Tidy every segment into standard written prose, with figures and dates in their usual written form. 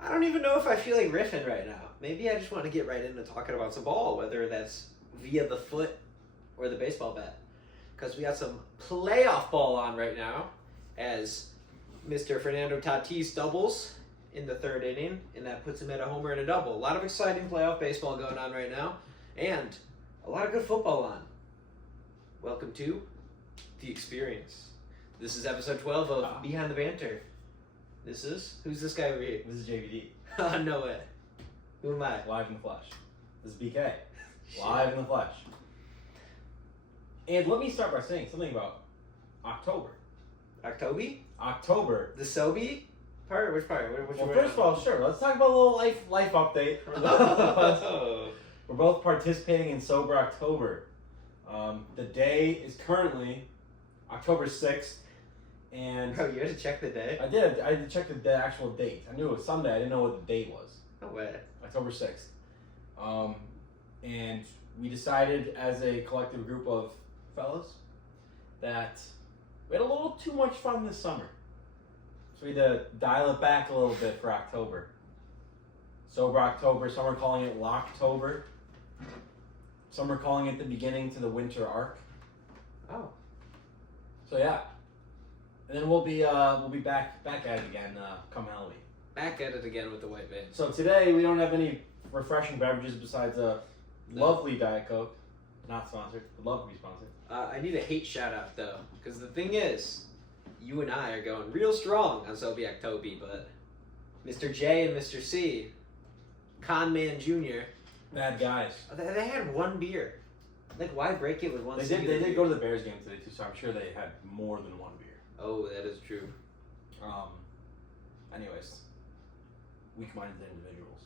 I don't even know if I feel like riffing right now. Maybe I just want to get right into talking about some ball, whether that's via the foot or the baseball bat. Because we got some playoff ball on right now as Mr. Fernando Tatis doubles in the third inning, and that puts him at a homer and a double. A lot of exciting playoff baseball going on right now, and a lot of good football on. Welcome to The Experience. This is episode 12 of Behind the Banter. Who's this guy over here? This is JVD. Oh, no way. Who am I? Live in the flesh. This is BK. Live in the flesh. And let me start by saying something about October. Octoby? October. The Sobe part? Which part? Well, first of all, sure. Let's talk about a little life update. We're both participating in Sober October. The day is currently October 6th. And Oh, you had to check the day? I did. I had to check the actual date. I knew it was Sunday. I didn't know what the date was. No way. October 6th. And we decided as a collective group of fellas that we had a little too much fun this summer. So we had to dial it back a little bit for October. Sober October. Some are calling it Locktober. Some are calling it the beginning to the winter arc. Oh. So yeah. And then we'll be back at it again come Halloween. Back at it again with the white man. So today we don't have any refreshing beverages besides a lovely Diet Coke. Not sponsored. Would love to be sponsored. I need a hate shout out though, because the thing is, you and I are going real strong on Sobe October, but Mr. J and Mr. C, Con Man Jr. Bad guys. They had one beer. Like, why break it with one? They singular did beer? go to the Bears game today too, so I'm sure they had more than one beer. Oh, that is true. Anyways, weak-minded individuals.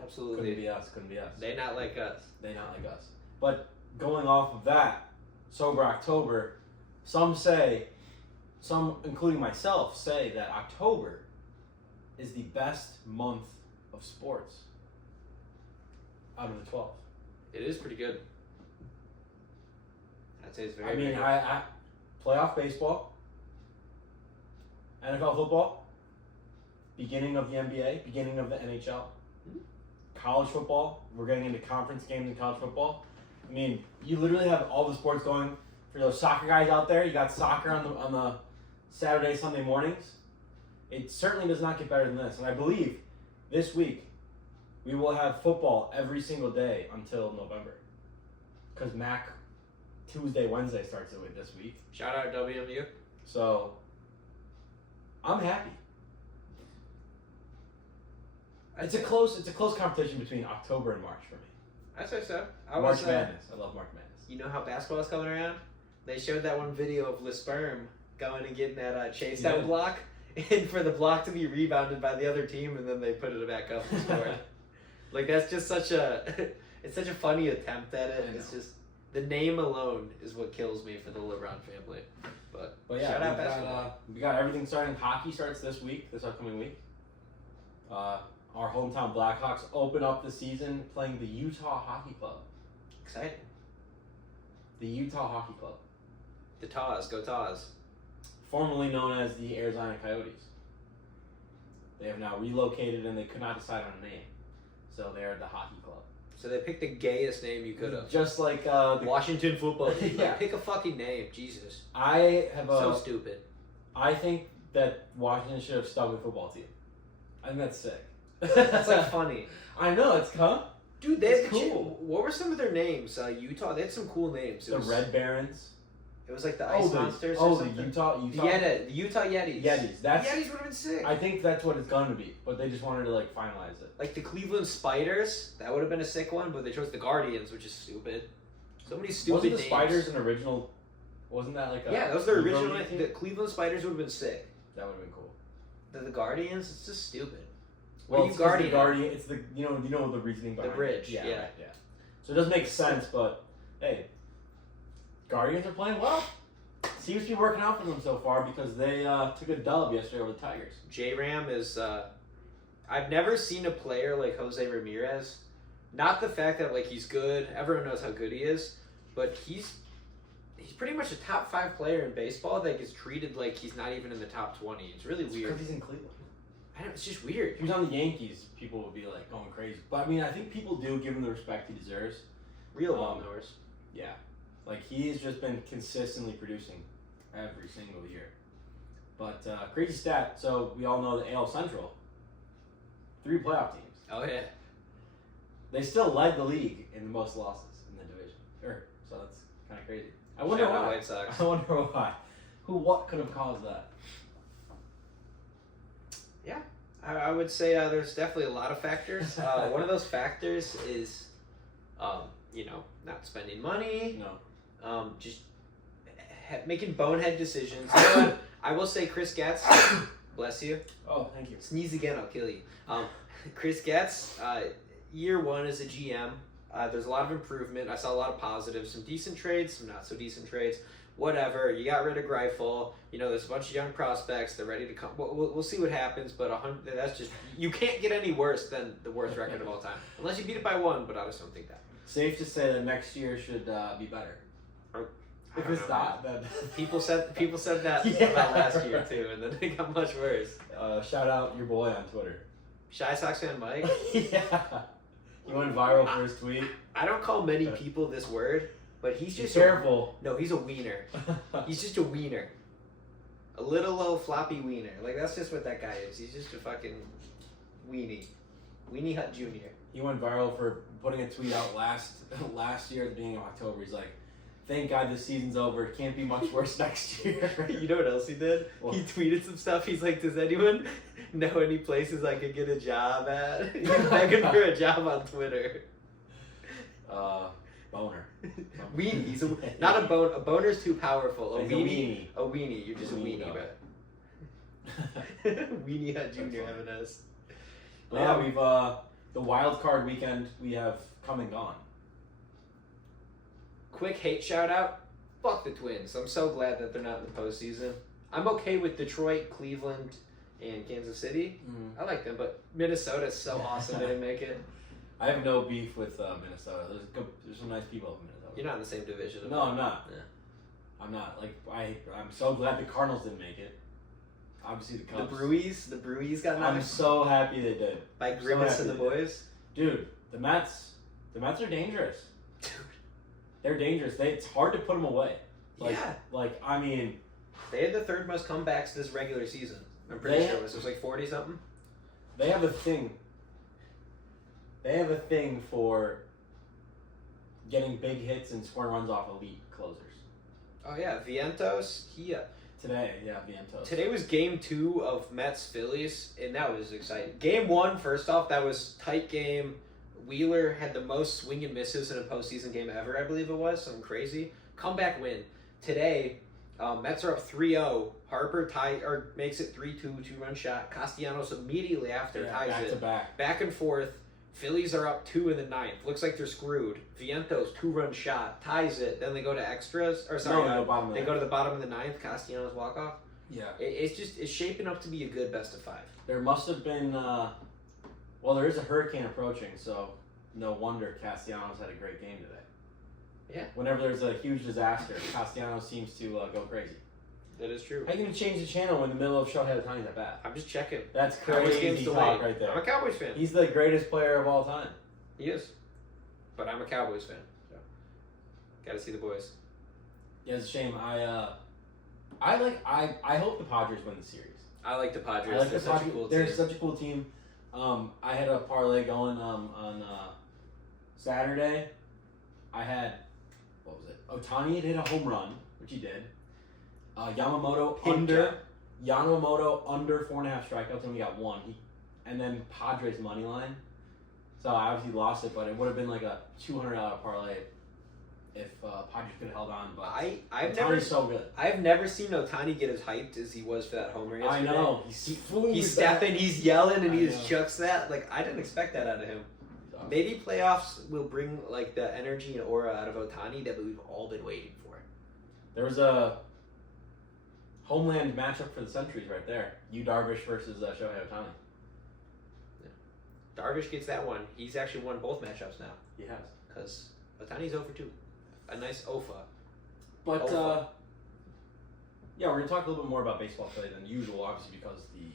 Absolutely. Couldn't be us. Couldn't be us. They not like us. They not like us. But going off of that, Sober October, some, including myself, say that October is the best month of sports out of the 12. It is pretty good. I'd say it's very. I mean, very good. I playoff baseball, NFL football, beginning of the NBA, beginning of the NHL, college football. We're getting into conference games in college football. I mean, you literally have all the sports going. For those soccer guys out there, you got soccer on the Saturday, Sunday mornings. It certainly does not get better than this. And I believe this week we will have football every single day until November. Because MAC Tuesday, Wednesday starts it this week. Shout out WMU. So I'm happy. It's a close competition between October and March for me. I'd say so. March Madness. I love March Madness. You know how basketball is coming around? They showed that one video of Lisperm going and getting that chase down block, and for the block to be rebounded by the other team, and then they put it back up and scored. Like, that's just such a funny attempt at it. It's just, the name alone is what kills me for the LeBron family. But yeah, shout out basketball. We got everything starting. Hockey starts this upcoming week. Our hometown Blackhawks open up the season playing the Utah Hockey Club. Exciting. The Utah Hockey Club. The Taz, go Taz. Formerly known as the Arizona Coyotes. They have now relocated and they could not decide on a name. So they are the Hockey Club. So they picked the gayest name you could have. Just like Washington football team. Yeah. Like, pick a fucking name, Jesus. I have So stupid. I think that Washington should have stuck with football team. I think that's sick. That's like funny. I know, it's Dude, It's cool. What were some of their names? Utah, they had some cool names. The Red Barons. It was like the Ice Monsters. Oh, or the something. Utah. The Utah Yetis. Yetis. The Yetis would have been sick. I think that's what it's going to be, but they just wanted to finalize it. Like the Cleveland Spiders, that would have been a sick one, but they chose the Guardians, which is stupid. So many stupid Wasn't the names. Spiders an original? Wasn't that like a? Yeah, that was their Negro original. League team? The Cleveland Spiders would have been sick. That would have been cool. The Guardians, it's just stupid. Well, What are you guarding? the Guardian. It's the you know the reasoning behind bridge, It. Yeah. yeah. Right, yeah. So it does make sense, but hey, Guardians are playing well. Seems to be working out for them so far because they took a dub yesterday over the Tigers. J-Ram is, I've never seen a player like Jose Ramirez. Not the fact that he's good. Everyone knows how good he is, but he's pretty much a top 5 player in baseball that gets treated like he's not even in the top 20. It's really weird. Because he's in Cleveland. I don't. It's just weird. If he was on the Yankees, people would be like going crazy. But I mean, I think people do give him the respect he deserves. Real ball knowers. Yeah, like he's just been consistently producing every single year. But crazy stat. So we all know the AL Central, 3 playoff teams. Oh yeah. They still led the league in the most losses in the division. So that's kind of crazy. I wonder Shout out why. White Sox. I wonder why. What could have caused that? Yeah, I would say there's definitely a lot of factors. One of those factors is, not spending money. No. Just making bonehead decisions. You know what? I will say Chris Getz, bless you. Oh, thank you. Sneeze again, I'll kill you. Chris Getz, year 1 as a GM, there's a lot of improvement. I saw a lot of positives, some decent trades, some not so decent trades. Whatever, you got rid of Greifel. There's a bunch of young prospects. They're ready to come. We'll see what happens, but that's just, you can't get any worse than the worst record of all time. Unless you beat it by 1, but I just don't think that. Safe to say that next year should be better. If it's not, then people said that about last year too, and then they got much worse. Shout out your boy on Twitter. Shy Sox fan Mike. Yeah. He went viral for his tweet. I don't call many people this word, but he's just careful. No, he's a wiener. He's just a wiener. A little old floppy wiener. Like, that's just what that guy is. He's just a fucking weenie. Weenie Hut Jr. He went viral for putting a tweet out last year at the beginning of October. He's like, thank God this season's over. It can't be much worse next year. You know what else he did? What? He tweeted some stuff. He's like, does anyone know any places I could get a job at? He's begging for a job on Twitter. Boner. Weenie. He's not a bone. A boner's too powerful. A weenie. A weenie. You're just a weenie, but Weenie Hut Jr. having us. Yeah, we've the wild card weekend we have come and gone. Quick hate shout out. Fuck the Twins. I'm so glad that they're not in the postseason. I'm okay with Detroit, Cleveland, and Kansas City. I like them, but Minnesota's so awesome they didn't make it. I have no beef with Minnesota. There's some nice people in Minnesota. You're not in the same division. No, I'm not. Yeah. I'm not. Like I'm so glad the Cardinals didn't make it. Obviously the Cubs. The Brewies got knocked. I'm so happy they did. By Grimace and the boys. Dude, the Mets are dangerous. Dude, they're dangerous. It's hard to put them away. Yeah. I mean, they had the 3rd most comebacks this regular season. I'm pretty sure it was like 40 something. They have a thing. They have a thing for getting big hits and scoring runs off elite closers. Oh yeah, Vientos. Vientos. Today was game 2 of Mets Phillies, and that was exciting. Game 1, first off, that was tight game. Wheeler had the most swing and misses in a postseason game ever, I believe it was. Something crazy. Comeback win. Today, Mets are up 3-0. Harper makes it 3-2, 2-run shot. Castellanos immediately after ties back it. To back. Back and forth. Phillies are up 2 in the 9th. Looks like they're screwed. Vientos, 2-run shot, ties it. Then they go to extras. They go to the bottom of the 9th. Castellanos walk off. Yeah. It's shaping up to be a good best of 5. There must have been. There is a hurricane approaching, so no wonder Castellanos had a great game today. Yeah. Whenever there's a huge disaster, Castellanos seems to go crazy. That is true. How are you going to change the channel in the middle of Shohei Ohtani's at bat? I'm just checking. That's crazy talk right there. I'm a Cowboys fan. He's the greatest player of all time. He is. But I'm a Cowboys fan. So gotta see the boys. Yeah, it's a shame. I hope the Padres win the series. I like the Padres. I like They're the such Padres. a cool They're team. such a cool team. I had a parlay going on Saturday. I had, what was it? Ohtani hit a home run, which he did. Yamamoto under 4.5 strikeouts, and we got 1. And then Padres money line. So I obviously lost it, but it would have been like a $200 parlay if Padres could have held on. But Ohtani's so good. I've never seen Ohtani get as hyped as he was for that homer yesterday. I know. He's stepping, he's yelling, and he just chucks that. Like, I didn't expect that out of him. Awesome. Maybe playoffs will bring like the energy and aura out of Ohtani that we've all been waiting for. There was a homeland matchup for the centuries right there. Darvish versus Shohei Ohtani. Yeah. Darvish gets that one. He's actually won both matchups now. He has. Because Ohtani's 0-2. A nice OFA. But, we're going to talk a little bit more about baseball today than usual, obviously, because the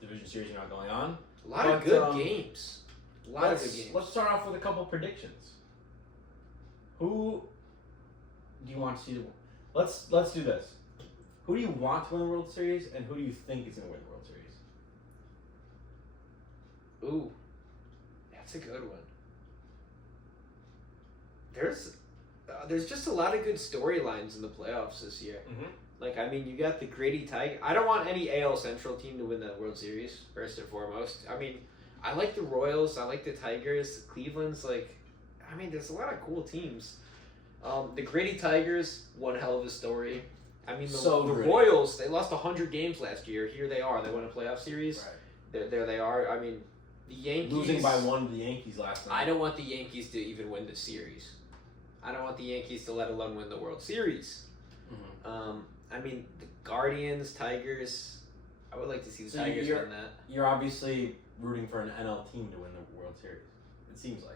division series are not going on. A lot of good games. Let's start off with a couple predictions. Who do you want to see the? Let's do this. Who do you want to win the World Series, and who do you think is going to win the World Series? Ooh, that's a good one. There's just a lot of good storylines in the playoffs this year. Mm-hmm. Like, I mean, you got the gritty Tiger. I don't want any AL Central team to win the World Series, first and foremost. I mean, I like the Royals. I like the Tigers. Cleveland's like, I mean, there's a lot of cool teams. The gritty Tigers, one hell of a story. I mean, the Royals, they lost 100 games last year. Here they are. They won a playoff series. Right. There they are. I mean, the Yankees. Losing by one to the Yankees last night. I don't want the Yankees to even win the series. I don't want the Yankees to let alone win the World Series. Mm-hmm. I mean, the Guardians, Tigers. I would like to see the Tigers win that. You're obviously rooting for an NL team to win the World Series. It seems like.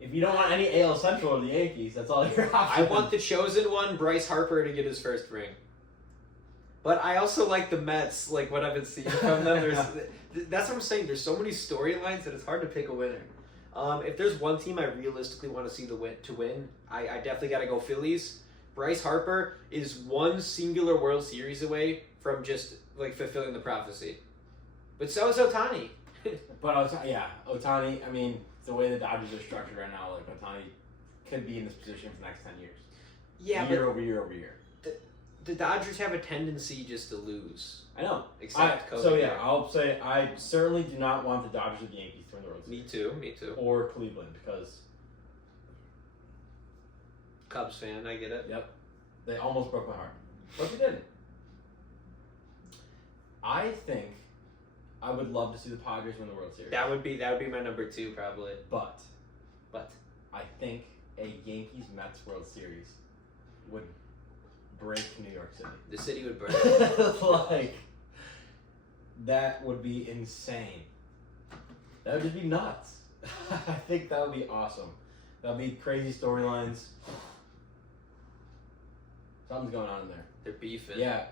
If you don't want any AL Central or the Yankees, that's all your option. I want the chosen one, Bryce Harper, to get his first ring. But I also like the Mets, like what I've been seeing from them. That's what I'm saying. There's so many storylines that it's hard to pick a winner. If there's one team I realistically want to see win, I definitely got to go Phillies. Bryce Harper is one singular World Series away from just like fulfilling the prophecy. But so is Ohtani. But Ohtani. I mean, the way the Dodgers are structured right now, like Ohtani could be in this position for the next 10 years. Yeah, year over year over year. The Dodgers have a tendency just to lose. I know. Except I'll say I certainly do not want the Dodgers or the Yankees to win the World Series. Me too. Or Cleveland, because Cubs fan, I get it. Yep. They almost broke my heart. But they didn't. I think I would love to see the Padres win the World Series. That would be my number 2 probably. But I think a Yankees Mets World Series would break New York City. The city would break. Like, that would be insane. That would just be nuts. I think that would be awesome. That would be crazy storylines. Something's going on in there. They're beefing. Yeah.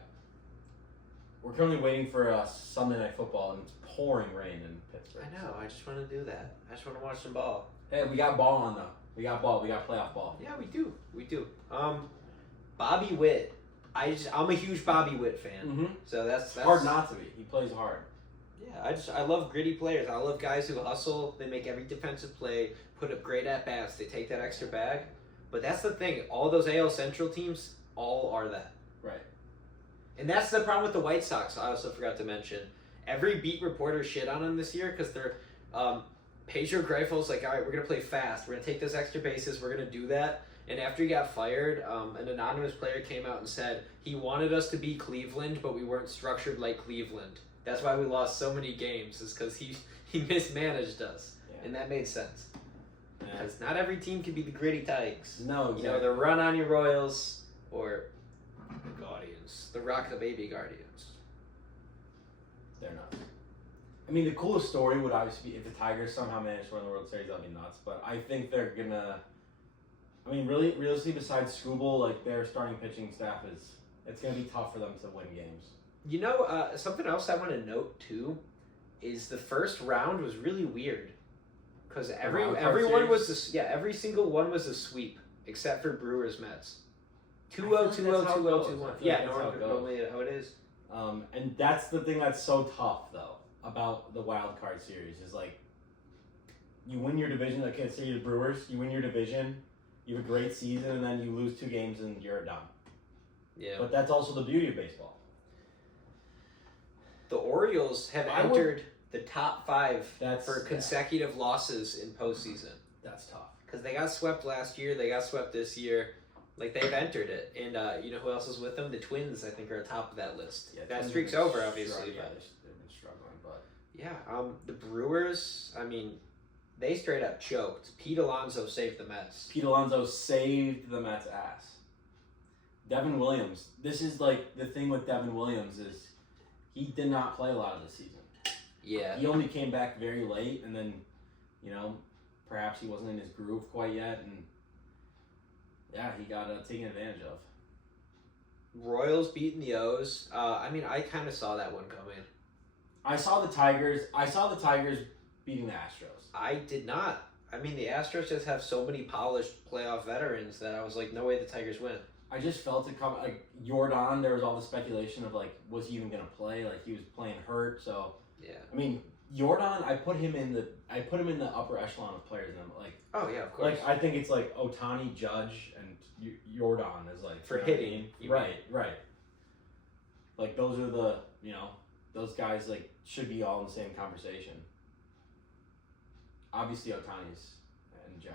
We're currently waiting for Sunday Night Football, and it's pouring rain in Pittsburgh. I know. I just want to do that. I just want to watch some ball. Hey, we got ball on, though. We got ball. We got playoff ball. Yeah, we do. Bobby Witt. I'm a huge Bobby Witt fan. Mm-hmm. So that's hard not to be. He plays hard. Yeah, I love gritty players. I love guys who hustle. They make every defensive play, put up great at bats. They take that extra bag. But that's the thing. All those AL Central teams all are that. Right. And that's the problem with the White Sox. I also forgot to mention. Every beat reporter shit on them this year because they're Pedro Greifel's like, all right, we're gonna play fast. We're gonna take those extra bases. We're gonna do that. And after he got fired, an anonymous player came out and said he wanted us to be Cleveland, but we weren't structured like Cleveland. That's why we lost so many games, is because he mismanaged us. Yeah. And that made sense. Yeah. Because not every team can be the gritty Tigers. No, exactly. You know, the run on your Royals or the Guardians. The rock the baby Guardians. They're nuts. I mean, the coolest story would obviously be if the Tigers somehow managed to win the World Series. That'd be nuts. But I think they're gonna. I mean, really, realistically, besides Scooble, like their starting pitching staff it's gonna be tough for them to win games. You know, something else I want to note too is the first round was really weird because everyone was every single one was a sweep except for Brewers Mets. 2-0, 2-0, 2-0, 2-1. Yeah, normally how it is. And that's the thing that's so tough though about the wild card series is like you win your division. Like let's say you're the Brewers, you win your division, you have a great season, and then you lose 2 games and you're done. Yeah. But that's also the beauty of baseball. The Orioles have entered the top 5 for consecutive losses in postseason. That's tough. Because they got swept last year, they got swept this year. Like, they've entered it. And you know who else is with them? The Twins, I think, are atop of that list. Yeah, that streak's over, obviously. Yeah, they've been struggling, but... Yeah, the Brewers, I mean, they straight up choked. Pete Alonso saved the Mets. Pete Alonso saved the Mets' ass. Devin Williams. This is, like, the thing with Devin Williams is he did not play a lot of the season. Yeah. He only came back very late, and then, you know, perhaps he wasn't in his groove quite yet, and yeah, he got taken advantage of. Royals beating the O's. I mean, I kind of saw that one coming. I saw the Tigers beating the Astros. I did not. I mean, the Astros just have so many polished playoff veterans that I was like, no way the Tigers win. I just felt it coming. Like Jordan, there was all the speculation of like, was he even gonna play? Like he was playing hurt. So Yeah. I mean, Jordan, I put him in the upper echelon of players. And I'm like, Oh yeah, of course. like I think it's like Ohtani, Judge, and Jordan is like For you know what I hitting, mean? you Right. Like those are the those guys like should be all in the same conversation. Obviously, Ohtani's and Judge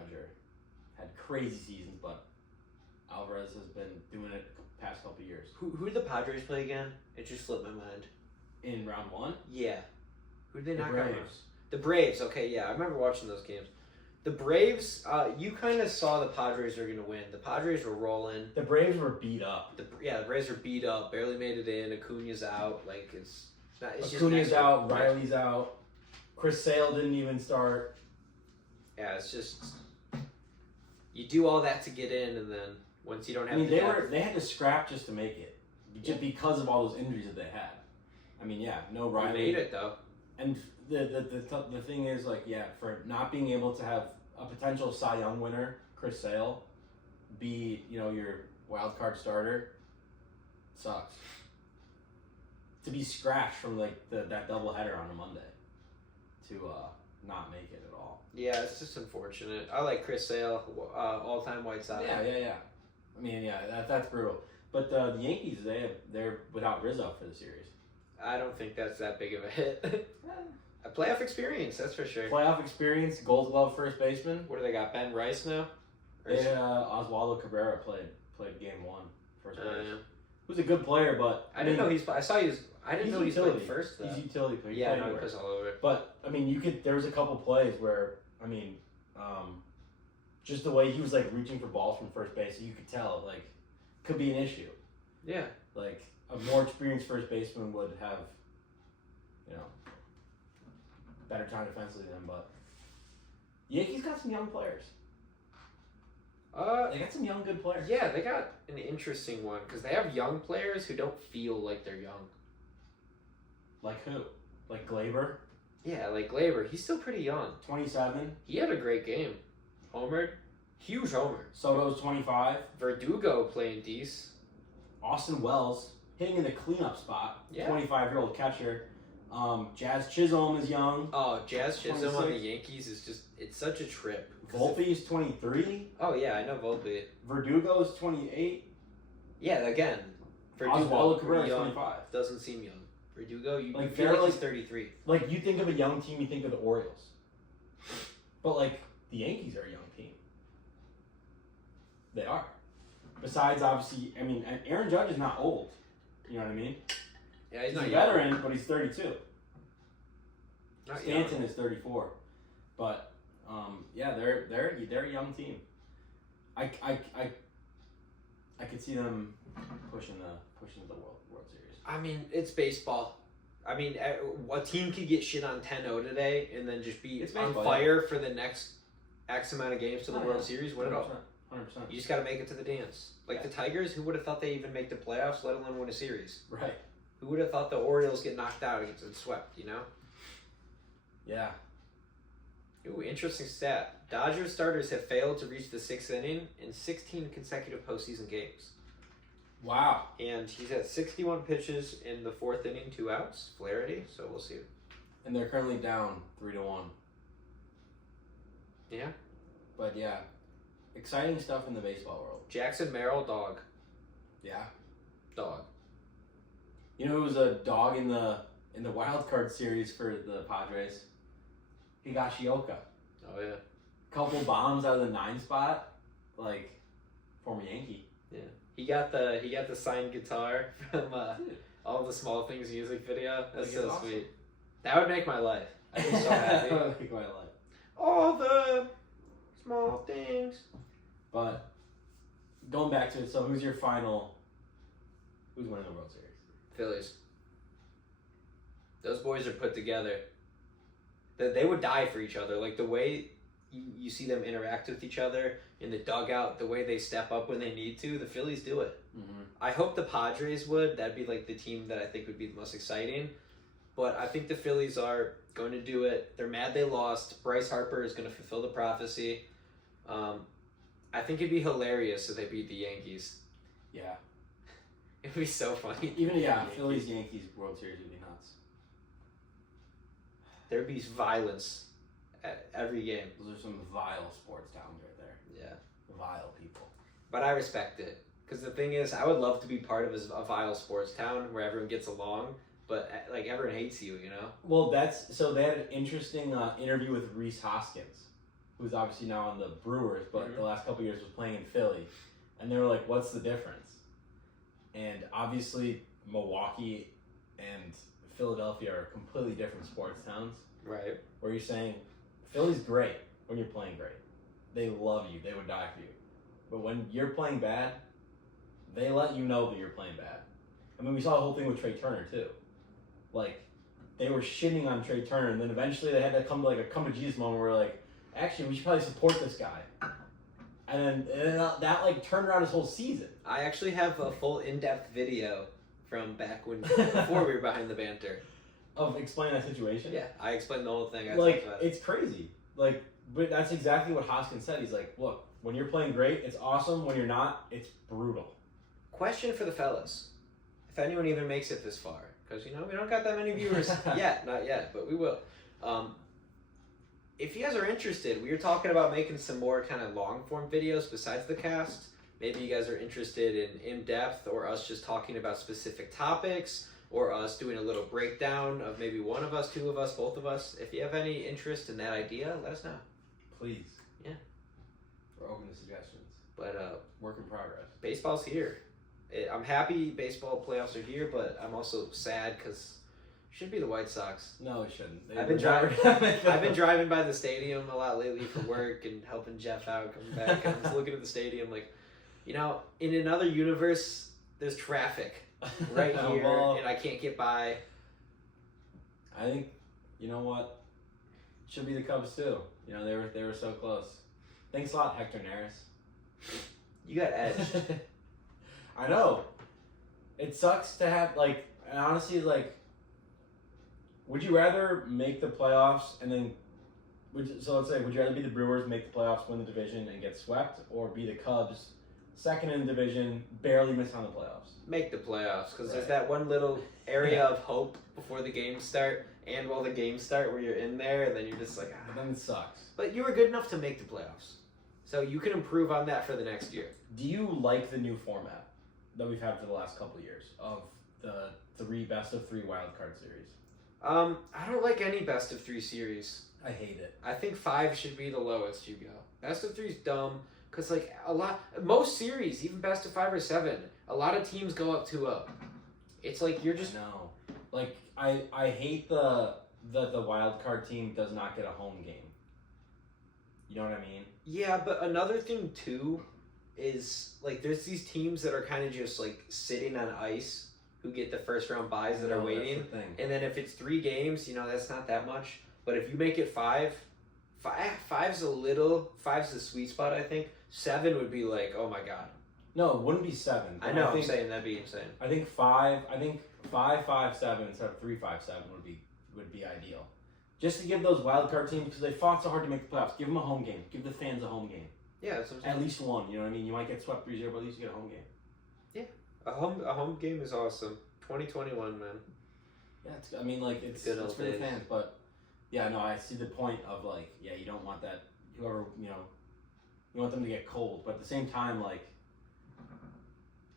had crazy seasons, but Alvarez has been doing it the past couple years. Who did the Padres play again? It just slipped my mind. In round one, Yeah. Who did they the knock out? Braves. The Braves. Okay, yeah, I remember watching those games. The Braves. You kind of saw the Padres were gonna win. The Padres were rolling. The Braves were beat up. The Braves were beat up. Barely made it in. Acuna's out. Like it's not. It's Acuna's just out. Riley's out. Chris Sale didn't even start. Yeah, it's just you do all that to get in, and then once you don't have. I mean, the depth, they had to scrap just to make it, just because of all those injuries that they had. I mean, yeah, no they Riley. made it though. And the thing is, like, yeah, for not being able to have a potential Cy Young winner, Chris Sale, be your wild card starter, sucks. To be scratched from like that doubleheader on a Monday, to not make it at all. Yeah, it's just unfortunate. I like Chris Sale, all-time White Sox. Yeah. I mean, yeah, that's brutal. But the Yankees, they're without Rizzo for the series. I don't think that's that big of a hit. A playoff experience, that's for sure. Playoff experience, Gold Glove first baseman. What do they got? Ben Rice now? They Oswaldo Cabrera played game one first base. Yeah. Who's a good player, but I didn't know I saw he was. I didn't know he was playing utility. first though. He's utility player. Yeah, no, he plays all over. But I mean, there was a couple plays where just the way he was like reaching for balls from first base, you could tell like could be an issue. Yeah. Like a more experienced first baseman would have, better time defensively than. But Yankees got some young players. They got some young good players. Yeah, they got an interesting one because they have young players who don't feel like they're young. Like who? Like Glaber? Yeah, like Glaber. He's still pretty young. 27. He had a great game. Homered. Huge homer. Soto's 25. Verdugo playing decent. Austin Wells hitting in the cleanup spot. Yeah. 25-year-old catcher. Jazz Chisholm is young. Oh, Jazz Chisholm on the 26. Yankees is just, it's such a trip. Volpe is 23. Oh, yeah, I know Volpe. Verdugo is 28. Yeah, again. Oswaldo Cabrera is young, 25. doesn't seem young. Verdugo, you Like, feel they're like he's like- 33. Like, you think of a young team, you think of the Orioles. But, like, the Yankees are a young team. They are. Besides, obviously, I mean, Aaron Judge is not old. You know what I mean? Yeah, he's He's not a young. veteran, but he's 32. Not Stanton young. is 34. But, yeah, they're a young team. I could see them pushing the World Series. I mean, it's baseball. I mean, a team could get shit on 10-0 today and then just be It's on baseball, fire for the next X amount of games to the Oh, World yeah. Series. Win it all. 100%. You just got to make it to the dance. Like Yeah. the Tigers, who would have thought they even make the playoffs, let alone win a series? Right. Who would have thought the Orioles get knocked out and swept, you know? Yeah. Ooh, interesting stat. Dodgers starters have failed to reach the 6th inning in 16 consecutive postseason games. Wow. And he's at 61 pitches in the 4th inning, 2 outs. Flaherty, so we'll see. And they're currently down 3-1. Yeah. But yeah, exciting stuff in the baseball world. Jackson Merrill, dog. Yeah. Dog. You know who was a dog in the wild card series for the Padres? Higashioka. Oh, yeah. Couple bombs out of the 9 spot, like former Yankee. Yeah. He got the signed guitar from All the Small Things music video. That's Like, so it's awesome. sweet. That would make my life. I'd be so happy. Quite a lot. All the small things. But going back to it, so who's winning the World Series? Phillies. Those boys are put together. They would die for each other. Like the way you see them interact with each other in the dugout, the way they step up when they need to, the Phillies do it. Mm-hmm. I hope the Padres would. That'd be like the team that I think would be the most exciting. but I think the Phillies are going to do it. They're mad they lost. Bryce Harper is going to fulfill the prophecy. I think it'd be hilarious if they beat the Yankees. Yeah. It'd be so funny. Even Phillies Yankees World Series would be nuts. There'd be violence at every game. Those are some vile sports towns right there. Yeah. Vile people. But I respect it. Because the thing is, I would love to be part of a vile sports town where everyone gets along, but like everyone hates you, you know? Well, so they had an interesting interview with Rhys Hoskins, who's obviously now on the Brewers, but the last couple of years was playing in Philly. And they were like, what's the difference? And obviously, Milwaukee and Philadelphia are completely different sports towns. Right. Where you're saying, Philly's great when you're playing great. They love you. They would die for you. But when you're playing bad, they let you know that you're playing bad. I mean, we saw the whole thing with Trey Turner, too. Like, they were shitting on Trey Turner, and then eventually they had to come to, like, a come-to-Jesus moment where, like, actually, we should probably support this guy. And then that, like, turned around his whole season. I actually have a full in-depth video from back before we were behind the banter. Of explaining that situation? Yeah, I explained the whole thing. It's crazy. Like, but that's exactly what Hoskins said. He's like, look, when you're playing great, it's awesome. When you're not, it's brutal. Question for the fellas. If anyone even makes it this far. Because, you know, we don't got that many viewers yet. Not yet, but we will. If you guys are interested, we were talking about making some more kind of long-form videos besides the cast. Maybe you guys are interested in depth, or us just talking about specific topics, or us doing a little breakdown of maybe one of us, two of us, both of us. If you have any interest in that idea, let us know. Please. Yeah. We're open to suggestions. But work in progress. Baseball's here. I'm happy baseball playoffs are here, but I'm also sad because it should be the White Sox. No, it shouldn't. I've been driving by the stadium a lot lately for work and helping Jeff out coming back. And I'm just looking at the stadium like, you know, in another universe, there's traffic right here, and I can't get by. I think, you know what? Should be the Cubs too. You know, they were so close. Thanks a lot, Hector Neris. You got edge. I know. It sucks to have, like, and honestly, like, would you rather make the playoffs and then, so let's say, would you rather be the Brewers, make the playoffs, win the division, and get swept, or be the Cubs, second in the division, barely miss on the playoffs? Make the playoffs, because there's that one little area of hope before the games start, and while the games start, where you're in there, and then you're just like, ah. But then it sucks. But you were good enough to make the playoffs. So you can improve on that for the next year. Do you like the new format that we've had for the last couple of years of the best of 3 wild card series? I don't like any best of 3 series. I hate it. I think 5 should be the lowest you go. Best of 3 is dumb, because like most series, even best of 5 or 7, a lot of teams go up 2-0. It's like you're just no. Like I hate the wild card team does not get a home game. You know what I mean? Yeah, but another thing too is like there's these teams that are kind of just like sitting on ice who get the first round buys that are waiting. That's the thing. And then if it's 3 games, you know, that's not that much. But if you make it 5, 5's the sweet spot, I think. 7 would be like, oh my god. No, it wouldn't be 7. I know, I'm saying that'd be insane. I think 5, 5, 7 instead of 3, 5, 7 would be ideal. Just to give those wild card teams, because they fought so hard to make the playoffs, give them a home game. Give the fans a home game. Yeah, that's what I'm saying. At least one, you know what I mean? You might get swept 3-0, but at least you get a home game. Yeah. A home game is awesome. 2021, man. Yeah, it's for the fans, but yeah, no, I see the point of like, yeah, you don't want that, whoever, you know, you want them to get cold, but at the same time, like,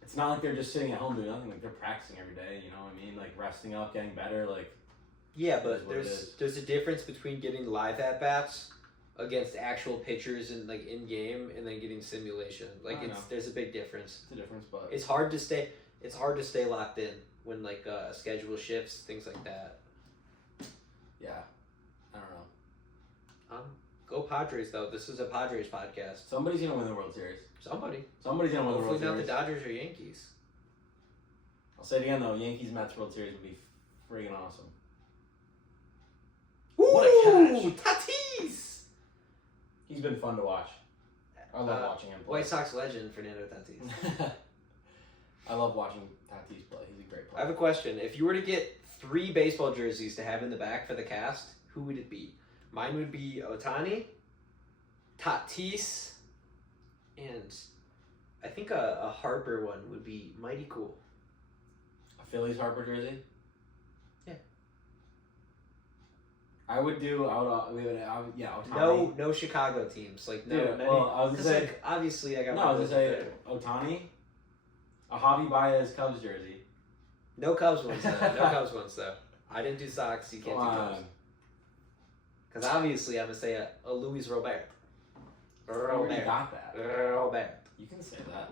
it's not like they're just sitting at home doing nothing, like they're practicing every day, you know what I mean? Like resting up, getting better, like. Yeah, but there's a difference between getting live at bats against actual pitchers and like in game, and then getting simulation. Like there's a big difference. It's a difference, but it's hard to stay locked in when like a schedule shifts, things like that. Yeah, I don't know. Go Padres though. This is a Padres podcast. Somebody's gonna win the World Series. Somebody's gonna win the World Series. Hopefully not the Dodgers or Yankees. I'll say it again though. Yankees Mets World Series would be friggin' awesome. What a catch! Tatis! He's been fun to watch. I love watching him play. White Sox legend, Fernando Tatis. I love watching Tatis play. He's a great player. I have a question. If you were to get 3 baseball jerseys to have in the back for the cast, who would it be? Mine would be Ohtani, Tatis, and I think a Harper one would be mighty cool. A Phillies Harper jersey? Yeah. I would yeah, Ohtani. No Chicago teams. Like, no. Dude, well, I was going to say... Like, obviously, I got No, I was going to say Ohtani, a Javi Baez Cubs jersey. No Cubs ones, though. No Cubs ones, though. I didn't do Sox. You can't do Cubs. Because obviously, I'm going to say a Luis Robert. You already got that. Robert. You can say that.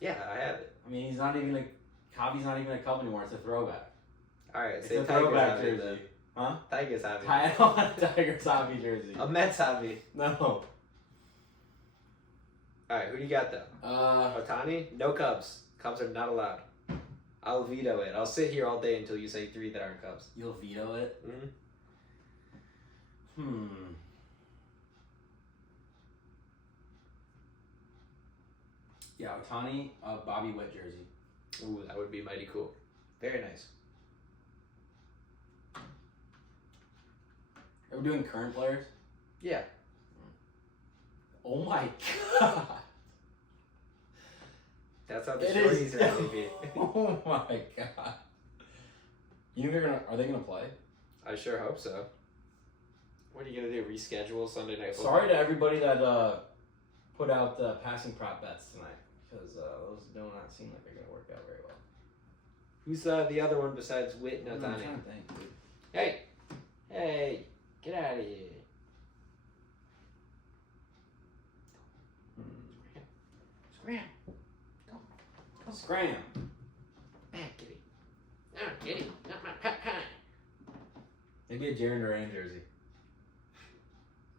Yeah, I have it. I mean, Javi's not even a Cub anymore. It's a throwback. All right, It's say a Tigers throwback Javi, jersey. then. Huh? Tigers Javi. I don't want a Tigers Javi jersey. A Mets Javi. No. All right, who do you got, though? Ohtani? No Cubs. Cubs are not allowed. I'll veto it. I'll sit here all day until you say 3 that aren't Cubs. You'll veto it? Mm-hmm. Yeah, Ohtani, Bobby Witt jersey. Ooh, that would be mighty cool. Very nice. Are we doing current players? Yeah. Oh my god. That's how the It shorties is. are going to be. Oh my god. You think are they gonna play? I sure hope so. What are you going to do? Reschedule Sunday Night Football? Sorry to everybody that put out passing prop bets tonight, because those do not seem like they're gonna work out very well. Who's the other one besides Witt and I'm Ohtani? trying to think, dude. Hey, get out of here. Scram. Go. Scram. Back, kitty. No, kitty. Not my pet pie. Maybe a Jaron Duran jersey.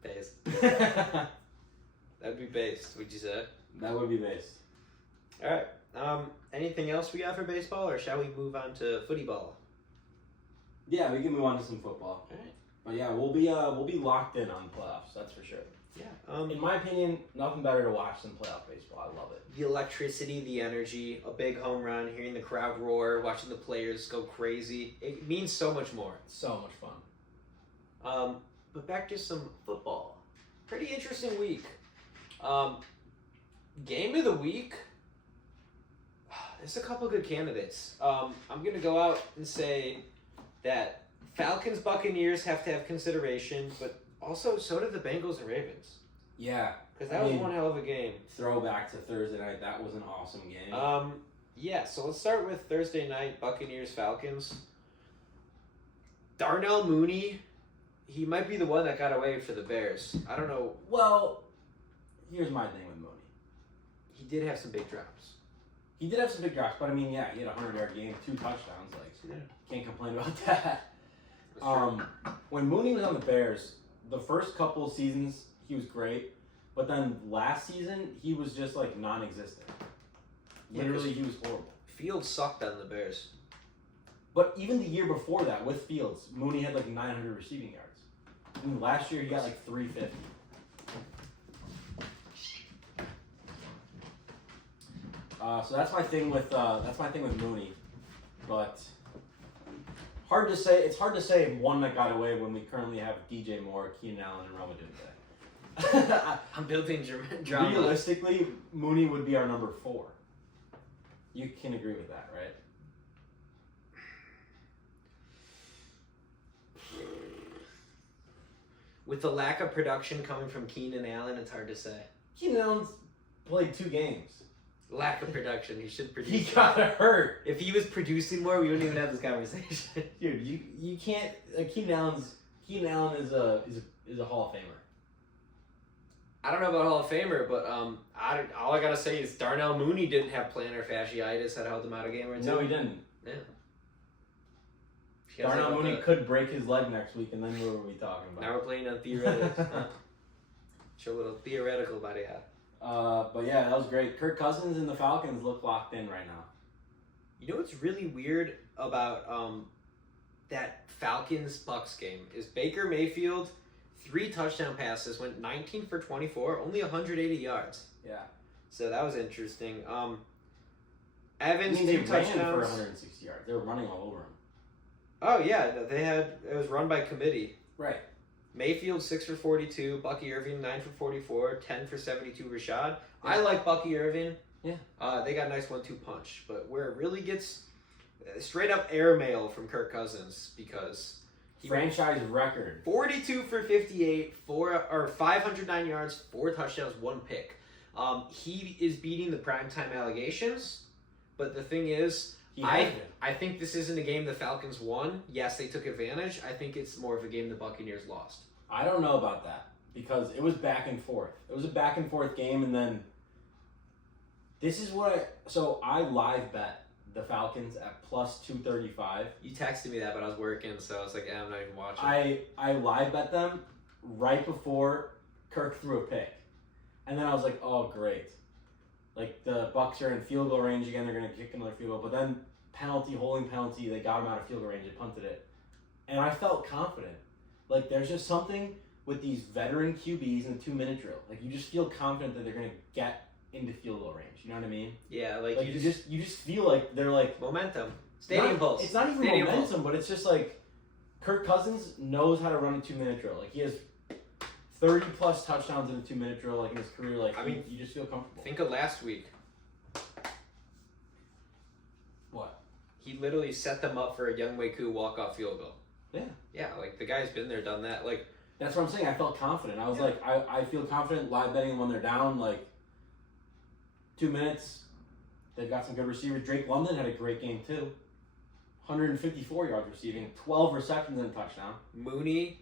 Based. That'd be based, would you say? That would be based. All right. Anything else we got for baseball, or shall we move on to footy ball? Yeah, we can move on to some football. All right. But yeah, we'll be locked in on playoffs. That's for sure. Yeah. In my opinion, nothing better to watch than playoff baseball. I love it. The electricity, the energy, a big home run, hearing the crowd roar, watching the players go crazy. It means so much more. So much fun. But back to some football. Pretty interesting week. Game of the week. There's a couple good candidates. I'm going to go out and say that Falcons Buccaneers have to have consideration, but also so did the Bengals and Ravens. Yeah. Because that was one hell of a game. Throwback to Thursday night. That was an awesome game. Yeah, so let's start with Thursday night, Buccaneers Falcons. Darnell Mooney, he might be the one that got away for the Bears. I don't know. Well, here's my thing with Mooney. He did have some big drops. He did have some big drops, but I mean, yeah, he had a 100-yard game, 2 touchdowns. Like, can't complain about that. When Mooney was on the Bears, the first couple of seasons he was great, but then last season he was just like non-existent. Literally, he was horrible. Fields sucked on the Bears. But even the year before that, with Fields, Mooney had like 900 receiving yards. I mean, last year he got like 350. So that's my thing with Mooney, but hard to say. It's hard to say one that got away when we currently have DJ Moore, Keenan Allen, and Roma Duvernay. I'm building drama. Realistically, Mooney would be our number 4. You can agree with that, right? With the lack of production coming from Keenan Allen, it's hard to say. Keenan Allen's played 2 games. Lack of production. He should produce. He got hurt. If he was producing more, we wouldn't even have this conversation. Dude, you can't. Keenan Allen is a Hall of Famer. I don't know about Hall of Famer, but all I gotta say is Darnell Mooney didn't have plantar fasciitis that held him out a game or 2. No, he didn't. Yeah. Darnell Mooney could break his leg next week, and then what were we talking about? Now we're playing on theoretics. Huh? Show a little theoretical about it. But yeah, that was great. Kirk Cousins and the Falcons look locked in right now. You know what's really weird about that Falcons-Bucks game is Baker Mayfield, 3 touchdown passes, went 19 for 24, only 180 yards. Yeah. So that was interesting. Evans, they 2 ran touchdowns. for 160 yards. They were running all over him. Oh yeah, no, it was run by committee. Right. Mayfield 6 for 42, Bucky Irving 9 for 44, 10 for 72. Rashad. Yeah. I like Bucky Irving. Yeah. They got a nice 1-2 punch, but where it really gets straight up airmail from Kirk Cousins because franchise record 42 for 58, 509 yards, 4 touchdowns, 1 pick. He is beating the primetime allegations, but the thing is, I think this isn't a game the Falcons won. Yes, they took advantage. I think it's more of a game the Buccaneers lost. I don't know about that because it was back and forth. It was a back and forth game, and then this is what I live bet the Falcons at plus 235. You texted me that, but I was working, so I was like, I'm not even watching. I live bet them right before Kirk threw a pick, and then I was like, oh great, like the Bucs are in field goal range again. They're gonna kick another field goal, but then holding penalty, they got him out of field goal range. They punted it, and I felt confident. Like there's just something with these veteran QBs in the 2-minute drill. Like you just feel confident that they're gonna get into field goal range. You know what I mean? Yeah, like you just feel like they're like momentum, stadium pulse. It's not even stadium momentum, pulse. but it's just like Kirk Cousins knows how to run a 2-minute drill. Like he has 30 plus touchdowns in a 2-minute drill, like in his career. Like you just feel comfortable. Think of last week. What? He literally set them up for a Young Wei Koo walk-off field goal. Yeah. Yeah, like the guy's been there, done that. Like that's what I'm saying. I felt confident. I was like, I feel confident live betting when they're down. Like 2 minutes. They've got some good receivers. Drake London had a great game too. 154 yards receiving, 12 receptions and a touchdown. Mooney,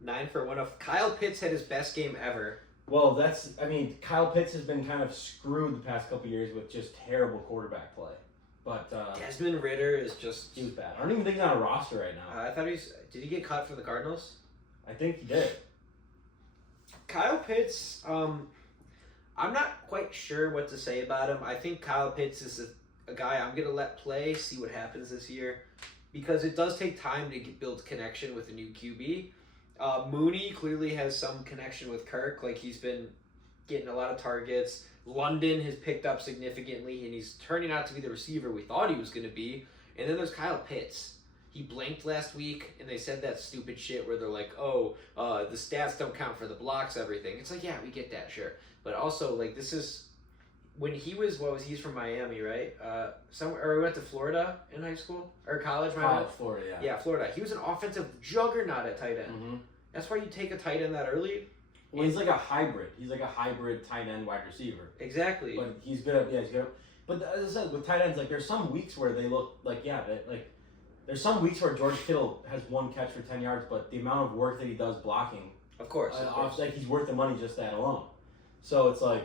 9 for 1. Kyle Pitts had his best game ever. Well, Kyle Pitts has been kind of screwed the past couple years with just terrible quarterback play. But Desmond Ridder is just... He was bad. I don't even think he's on a roster right now. I thought did he get cut for the Cardinals? I think he did. Kyle Pitts, I'm not quite sure what to say about him. I think Kyle Pitts is a guy I'm going to let play, see what happens this year. Because it does take time to build connection with a new QB. Mooney clearly has some connection with Kirk. Like, he's been getting a lot of targets. London has picked up significantly, and he's turning out to be the receiver we thought he was going to be. And then there's Kyle Pitts. He blanked last week, and they said that stupid shit where they're like, the stats don't count for the blocks, everything. It's like, yeah, we get that, sure. But also, like, this is... When he was, he's from Miami, right? He went to Florida in high school? Or college, Florida, yeah. Yeah, Florida. He was an offensive juggernaut at tight end. Mm-hmm. That's why you take a tight end that early. Well, he's like a hybrid. He's like a hybrid tight end wide receiver. Exactly. But he's good at, he's good at, but as I said, with tight ends, like, there's some weeks where they look like, there's some weeks where George Kittle has 1 catch for 10 yards, but the amount of work that he does blocking, of course. like, he's worth the money just that alone. So it's like,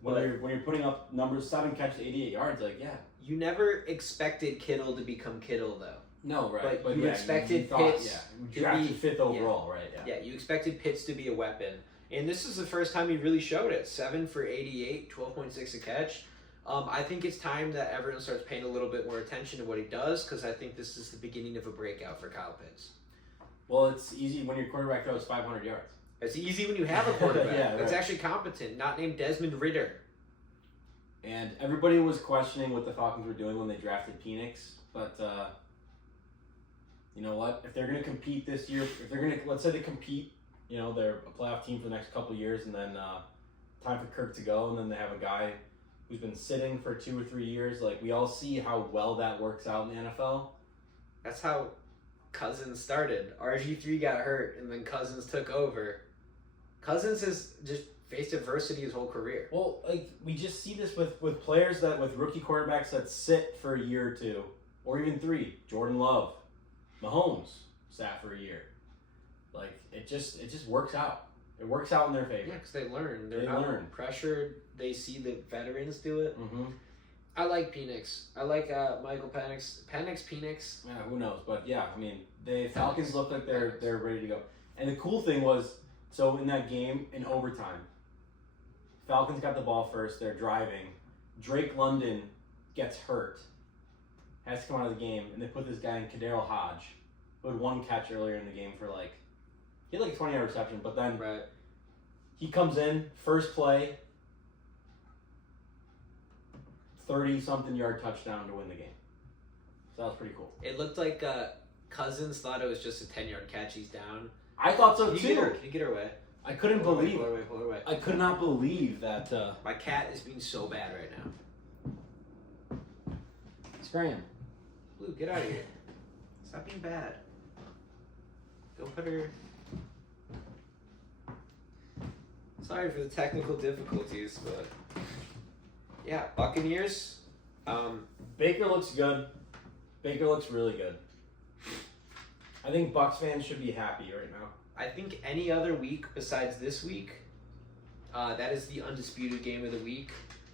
when you're putting up numbers, 7 catches, 88 yards, like, yeah. You never expected Kittle to become Kittle, though. No, right. But you expected Pitts to be 5th overall, right? Yeah, you expected Pitts to be a weapon. And this is the first time he really showed it. 7 for 88, 12.6 a catch. I think it's time that everyone starts paying a little bit more attention to what he does, because I think this is the beginning of a breakout for Kyle Pitts. Well, it's easy when your quarterback throws 500 yards. It's easy when you have a quarterback that's right. actually competent, not named Desmond Ridder. And everybody was questioning what the Falcons were doing when they drafted Penix, but you know what? If they're going to compete this year, if they're going to, let's say they compete, you know, they're a playoff team for the next couple of years, and then time for Kirk to go, and then they have a guy who's been sitting for 2 or 3 years. Like, we all see how well that works out in the NFL. That's how Cousins started. RG3 got hurt, and then Cousins took over. Cousins has just faced adversity his whole career. Well, like, we just see this with players with rookie quarterbacks that sit for a year or 2, or even 3. Jordan Love, Mahomes sat for a year. Like, it just works out. It works out in their favor. Yeah, because they learn. They're not pressured. They see the veterans do it. Mm-hmm. I like Penix. I like Michael Penix. Penix. Yeah, who knows? But yeah, I mean, the Falcons look like they're ready to go. And the cool thing was, so in that game, in overtime, Falcons got the ball first. They're driving. Drake London gets hurt. Has to come out of the game. And they put this guy in Kadarius Hodge, who had 1 catch earlier in the game for he had a 20-yard reception, but then he comes in, first play, 30-something yard touchdown to win the game. So that was pretty cool. It looked like Cousins thought it was just a 10-yard catch. He's down. I thought so Can too. you get her away? I couldn't Pull her believe away, it. pull her away. I could not believe that. My cat is being so bad right now. Scram. Blue, get out of here. Stop being bad. Go put her. Sorry for the technical difficulties, but yeah, Buccaneers. Baker looks good. Baker looks really good. I think Bucs fans should be happy right now. I think any other week besides this week, that is the undisputed game of the week.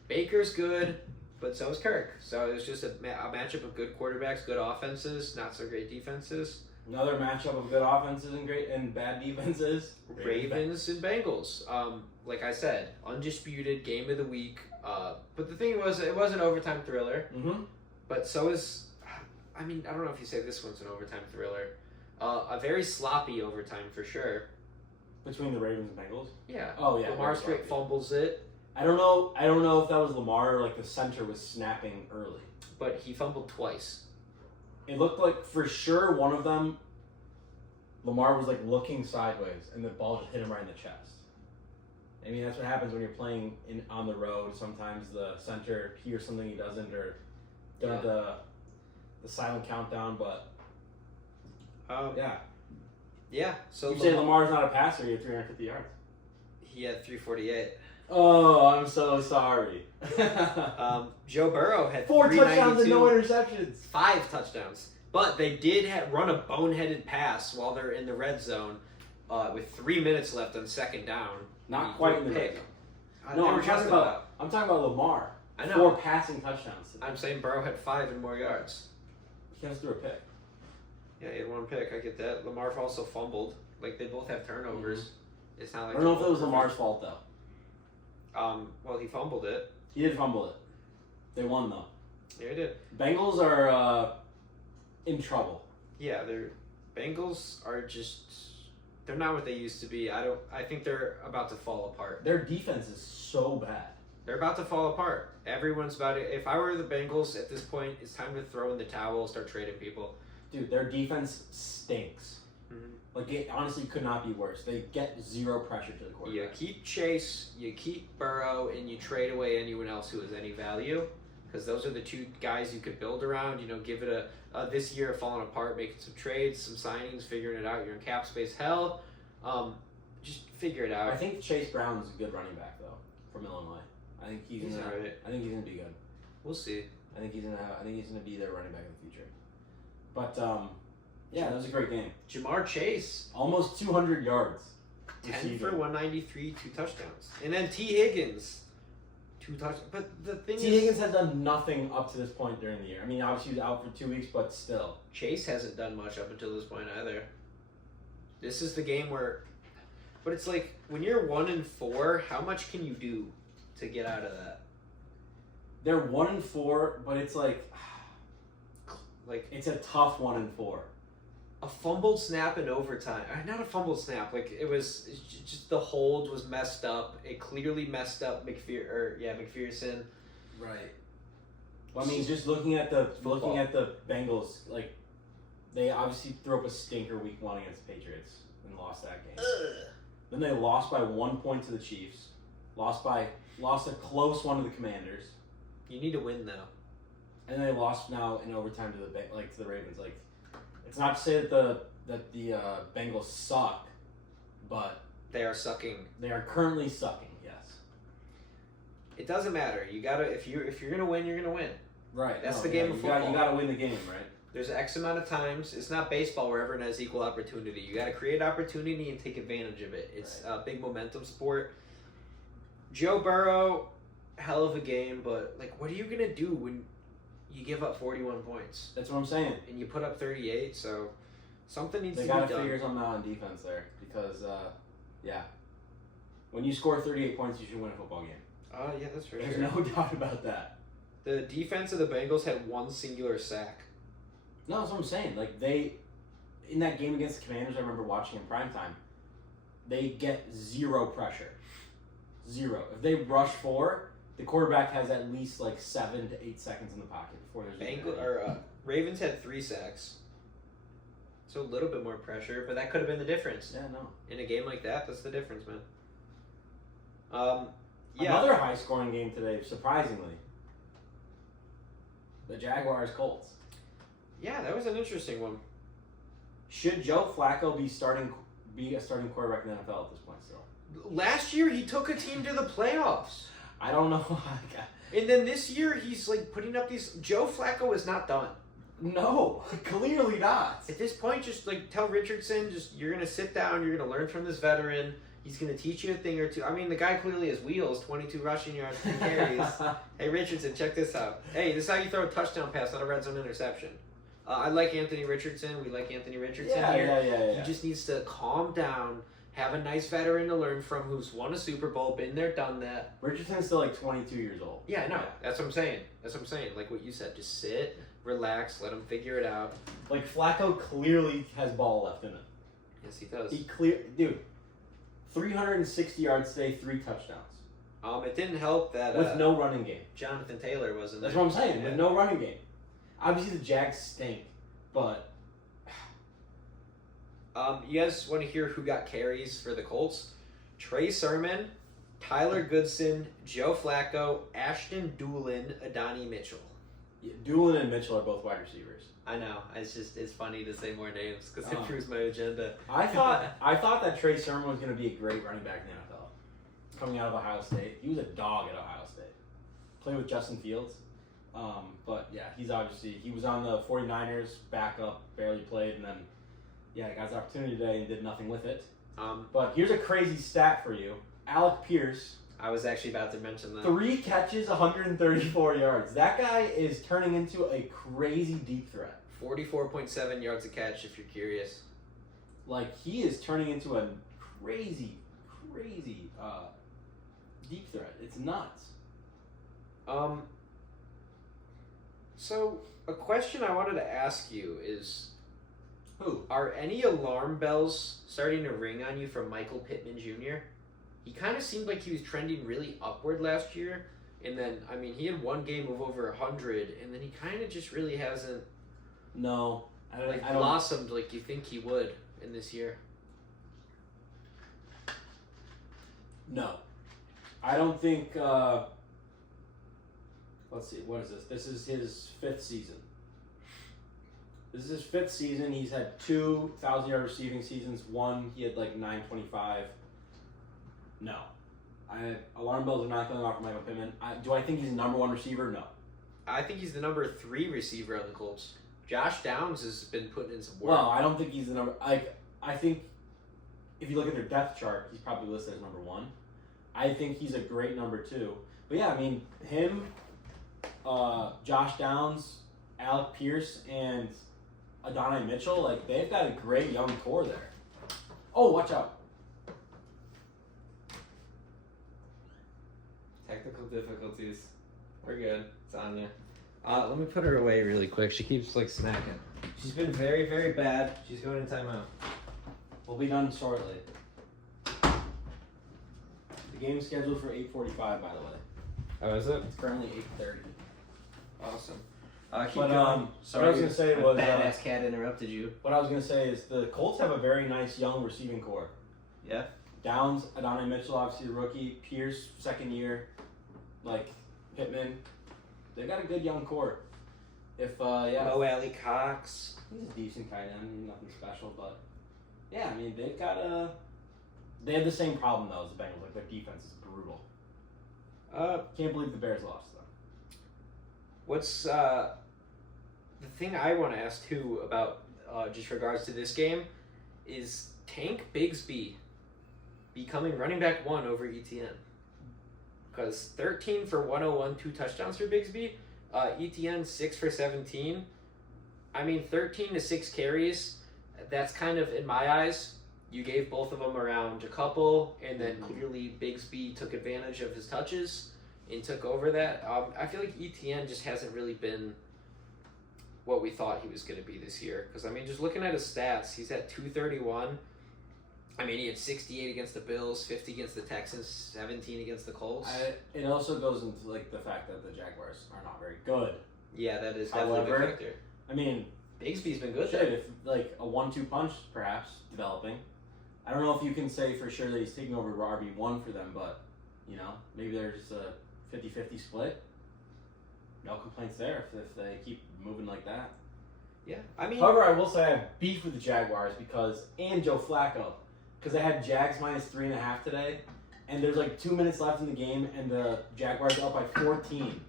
Baker's good, but so is Kirk. So it's just a matchup of good quarterbacks, good offenses, not so great defenses. Another matchup of good offenses and great and bad defenses. Ravens and Bengals. Like I said, undisputed game of the week. But the thing was, it was an overtime thriller. Mm-hmm. But so is, I mean, I don't know if you say this one's an overtime thriller. A very sloppy overtime for sure. Between the Ravens and Bengals? Yeah. Oh, yeah. Lamar straight fumbles it. I don't know if that was Lamar or like the center was snapping early. But he fumbled twice. It looked like for sure one of them, Lamar was like looking sideways and the ball just hit him right in the chest. I mean, that's what happens when you're playing on the road. Sometimes the center hears something he doesn't, or during the silent countdown. But yeah. So you say Lamar's not a passer. He had 350 yards. He had 348. Oh, I'm so sorry. Joe Burrow had 4 touchdowns and 392. no interceptions. 5 touchdowns. But they did run a boneheaded pass while they're in the red zone with 3 minutes left on second down. Not quite in the red zone. No, I'm talking about Lamar. I know. 4 passing touchdowns today. I'm saying Burrow had 5 and more yards. He has threw a pick. Yeah, he had 1 pick. I get that. Lamar also fumbled. Like, they both have turnovers. Mm-hmm. It's not like I don't know if it was Lamar's fault, though. Well, he fumbled it. He did fumble it. They won, though. Yeah, he did. Bengals are in trouble. Yeah, their Bengals are just... They're not what they used to be. I think they're about to fall apart. Their defense is so bad. They're about to fall apart. Everyone's about it. If I were the Bengals at this point, it's time to throw in the towel, start trading people. Dude, their defense stinks. Mm-hmm. Like, it honestly could not be worse. They get 0 pressure to the quarterback. You keep Chase, you keep Burrow, and you trade away anyone else who has any value. Because those are the 2 guys you could build around. You know, give it this year falling apart, making some trades, some signings, figuring it out. You're in cap space hell. Just figure it out. I think Chase Brown is a good running back, though, from Illinois. I think he's gonna. Right. I think he's gonna be good. We'll see. I think he's gonna be their running back in the future. But yeah, that was a great game. Jamar Chase, Almost 200 yards. 10 receiving. for 193, 2 touchdowns, and then T. Higgins, 2 touchdowns. But the thing T. Higgins has done nothing up to this point during the year. I mean, obviously he was out for 2 weeks, but still. Chase hasn't done much up until this point either. This is the game where, but it's like when you're 1-4, how much can you do to get out of that? They're 1-4, but it's like it's a tough 1-4. A fumbled snap in overtime. Not a fumbled snap. Like it's just the hold was messed up. It clearly messed up McPherson. Right. Well, I mean, just looking at the Bengals, like they obviously threw up a stinker week 1 against the Patriots and lost that game. Then they lost by 1 point to the Chiefs. Lost a close one to the Commanders. You need to win though. And then they lost now in overtime to the Ravens. Like, it's not to say that the Bengals suck, but they are sucking. They are currently sucking. Yes. It doesn't matter. You gotta if you're gonna win, you're gonna win. Right. That's the game of football. You gotta win the game, right? There's X amount of times. It's not baseball where everyone has equal opportunity. You got to create opportunity and take advantage of it. It's a big momentum sport. Joe Burrow, hell of a game, but like, what are you gonna do when you give up 41 points? That's what I'm saying. And you put up 38, so something needs to be done. They done. gotta figure something out on defense there because, when you score 38 points, you should win a football game. Yeah, that's for There's sure. no doubt about that. The defense of the Bengals had 1 singular sack. No, that's what I'm saying. Like, in that game against the Commanders, I remember watching in primetime, they get 0 pressure. 0. If they rush 4, the quarterback has at least like 7 to 8 seconds in the pocket before there's Ravens had 3 sacks. So a little bit more pressure, but that could have been the difference. Yeah, no. In a game like that, that's the difference, man. Yeah. Another high-scoring game today, surprisingly. The Jaguars-Colts. Yeah, that was an interesting one. Should Joe Flacco be a starting quarterback in the NFL at this point still? Last year, he took a team to the playoffs. I don't know. And then this year, he's like putting up these. Joe Flacco is not done. No, clearly not. At this point, just like tell Richardson, you're gonna sit down, you're gonna learn from this veteran. He's gonna teach you a thing or two. I mean, the guy clearly has wheels, 22 rushing yards, 3 carries. Hey Richardson, check this out. Hey, this is how you throw a touchdown pass, not a red zone interception. I like Anthony Richardson. We like Anthony Richardson here. Yeah. He just needs to calm down. Have a nice veteran to learn from who's won a Super Bowl, been there, done that. Richardson's still like 22 years old. Yeah, I know. That's what I'm saying. Like what you said. Just sit, relax, let him figure it out. Like Flacco clearly has ball left in it. Yes, he does. Dude, 360 yards today, 3 touchdowns. It didn't help that with no running game. Jonathan Taylor wasn't That's there. what I'm saying. With no running game. Obviously the Jags stink, but you guys want to hear who got carries for the Colts? Trey Sermon, Tyler Goodson, Joe Flacco, Ashton Doolin, Ohtani Mitchell. yeah, Doolin and Mitchell are both wide receivers. I know. It's funny to say more names because it proves my agenda. I thought that Trey Sermon was going to be a great running back in the NFL. Coming out of Ohio State. He was a dog at Ohio State. Played with Justin Fields. But yeah, he was on the 49ers, backup, barely played, and then got his opportunity today and did nothing with it. But here's a crazy stat for you. Alec Pierce. I was actually about to mention that. 3 catches, 134 yards. That guy is turning into a crazy deep threat. 44.7 yards a catch, if you're curious. Like, he is turning into a crazy deep threat. It's nuts. So, a question I wanted to ask you is... Who? Are any alarm bells starting to ring on you from Michael Pittman Jr.? He kind of seemed like he was trending really upward last year, and then, I mean, he had one game of over 100, and then he kind of just really hasn't No. I don't, blossomed like you think he would in this year. No. I don't think, let's see, what is this? This is his 5th season. This is his 5th season. He's had 2 1,000-yard receiving seasons. One, he had like 925. No. Alarm bells are not going off for Michael Pittman. Do I think he's the number 1 receiver? No. I think he's the number 3 receiver on the Colts. Josh Downs has been putting in some work. Well, I don't think he's the number... I think if you look at their depth chart, he's probably listed as number 1. I think he's a great number 2. But yeah, I mean, him, Josh Downs, Alec Pierce, and Ohtani Mitchell, like, they've got a great young core there. Oh, watch out. Technical difficulties. We're good. It's Anya. Let me put her away really quick. She keeps, like, snacking. She's been very, very bad. She's going in timeout. We'll be done shortly. The game's scheduled for 8:45, by the way. Oh, is it? It's currently 8:30. Awesome. Keep But, going. Sorry, what I was going to say was... badass cat interrupted you. What I was going to say is the Colts have a very nice young receiving core. Yeah? Downs, Ohtani Mitchell, obviously a rookie. Pierce, 2nd year. Like, Pittman. They've got a good young core. Mo Alley Cox. He's a decent tight end, nothing special, but yeah, I mean they have the same problem though as the Bengals. Like, their defense is brutal. Can't believe the Bears lost though. What's the thing I want to ask too about just regards to this game is Tank Bigsby becoming running back 1 over ETN. Because 13 for 101, 2 touchdowns for Bigsby. ETN 6 for 17. I mean, 13 to 6 carries. That's kind of, in my eyes, you gave both of them around a couple, and then clearly Bigsby took advantage of his touches and took over that. I feel like ETN just hasn't really been what we thought he was going to be this year. Because, I mean, just looking at his stats, he's at 231. I mean, he had 68 against the Bills, 50 against the Texans, 17 against the Colts. It also goes into like the fact that the Jaguars are not very good. Yeah, that is definitely a factor. I mean, Bigsby's been good shit, there. if like a 1-2 punch perhaps developing. I don't know if you can say for sure that he's taking over RB1 for them, but maybe there's a 50-50 split. No complaints there if they keep moving like that. Yeah, I mean. However, I will say I have beef with the Jaguars and Joe Flacco, because I had Jags minus 3.5 today, and there's like 2 minutes left in the game, and the Jaguars are up by 14.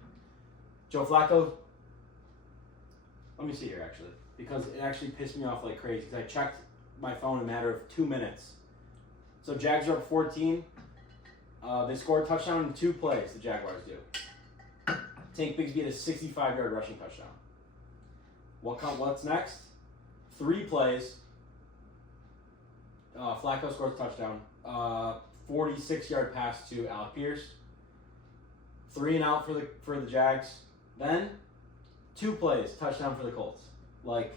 Joe Flacco. Let me see here actually, because it actually pissed me off like crazy. Because I checked my phone in a matter of 2 minutes. So Jags are up 14. They scored a touchdown in 2 plays. The Jaguars do. Tank Bigsby had a 65-yard rushing touchdown. What's next? 3 plays. Flacco scores a touchdown. 46-yard pass to Alec Pierce. 3 and out for the Jags. Then 2 plays, touchdown for the Colts. Like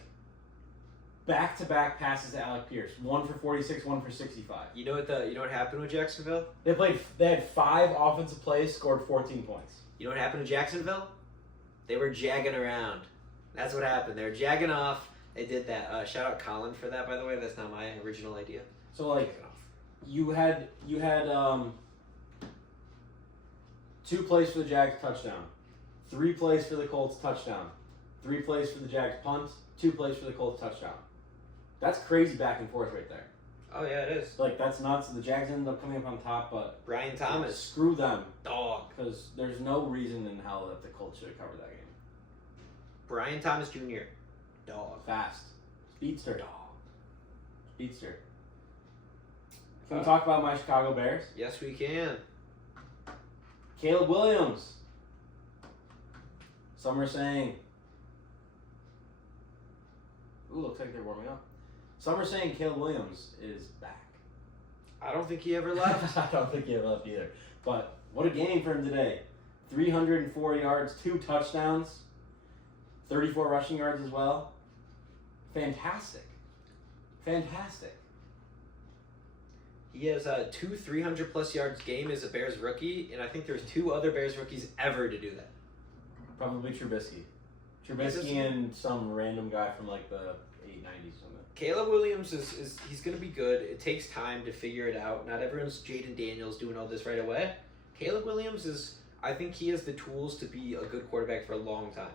back-to-back passes to Alec Pierce. 1 for 46, 1 for 65. You know what happened with Jacksonville? They had 5 offensive plays, scored 14 points. You know what happened to Jacksonville? They were jagging around. That's what happened. They were jagging off. They did that. Shout out Colin for that, by the way. That's not my original idea. So like, you had 2 plays for the Jags touchdown, 3 plays for the Colts touchdown, 3 plays for the Jags punt, 2 plays for the Colts touchdown. That's crazy back and forth right there. Oh yeah, it is. Like that's nuts. The Jags ended up coming up on top, but Brian Thomas, screw them, dog. because there's no reason in hell that the Colts should have covered that game. Brian Thomas Jr. Dog. Fast, speedster, Dog. speedster. Can we talk about my Chicago Bears? Yes, we can. Caleb Williams. Some are saying, ooh, looks like they're warming up. Some are saying Caleb Williams is back. I don't think he ever left. I don't think he ever left either. But what a game for him today. 304 yards, 2 touchdowns, 34 rushing yards as well. Fantastic. Fantastic. He has 2 300-plus yards game as a Bears rookie, and I think there's 2 other Bears rookies ever to do that. Probably Trubisky. Trubisky and some random guy from like the 890s or something. Caleb Williams he's going to be good. It takes time to figure it out. Not everyone's Jaden Daniels doing all this right away. Caleb Williams I think he has the tools to be a good quarterback for a long time.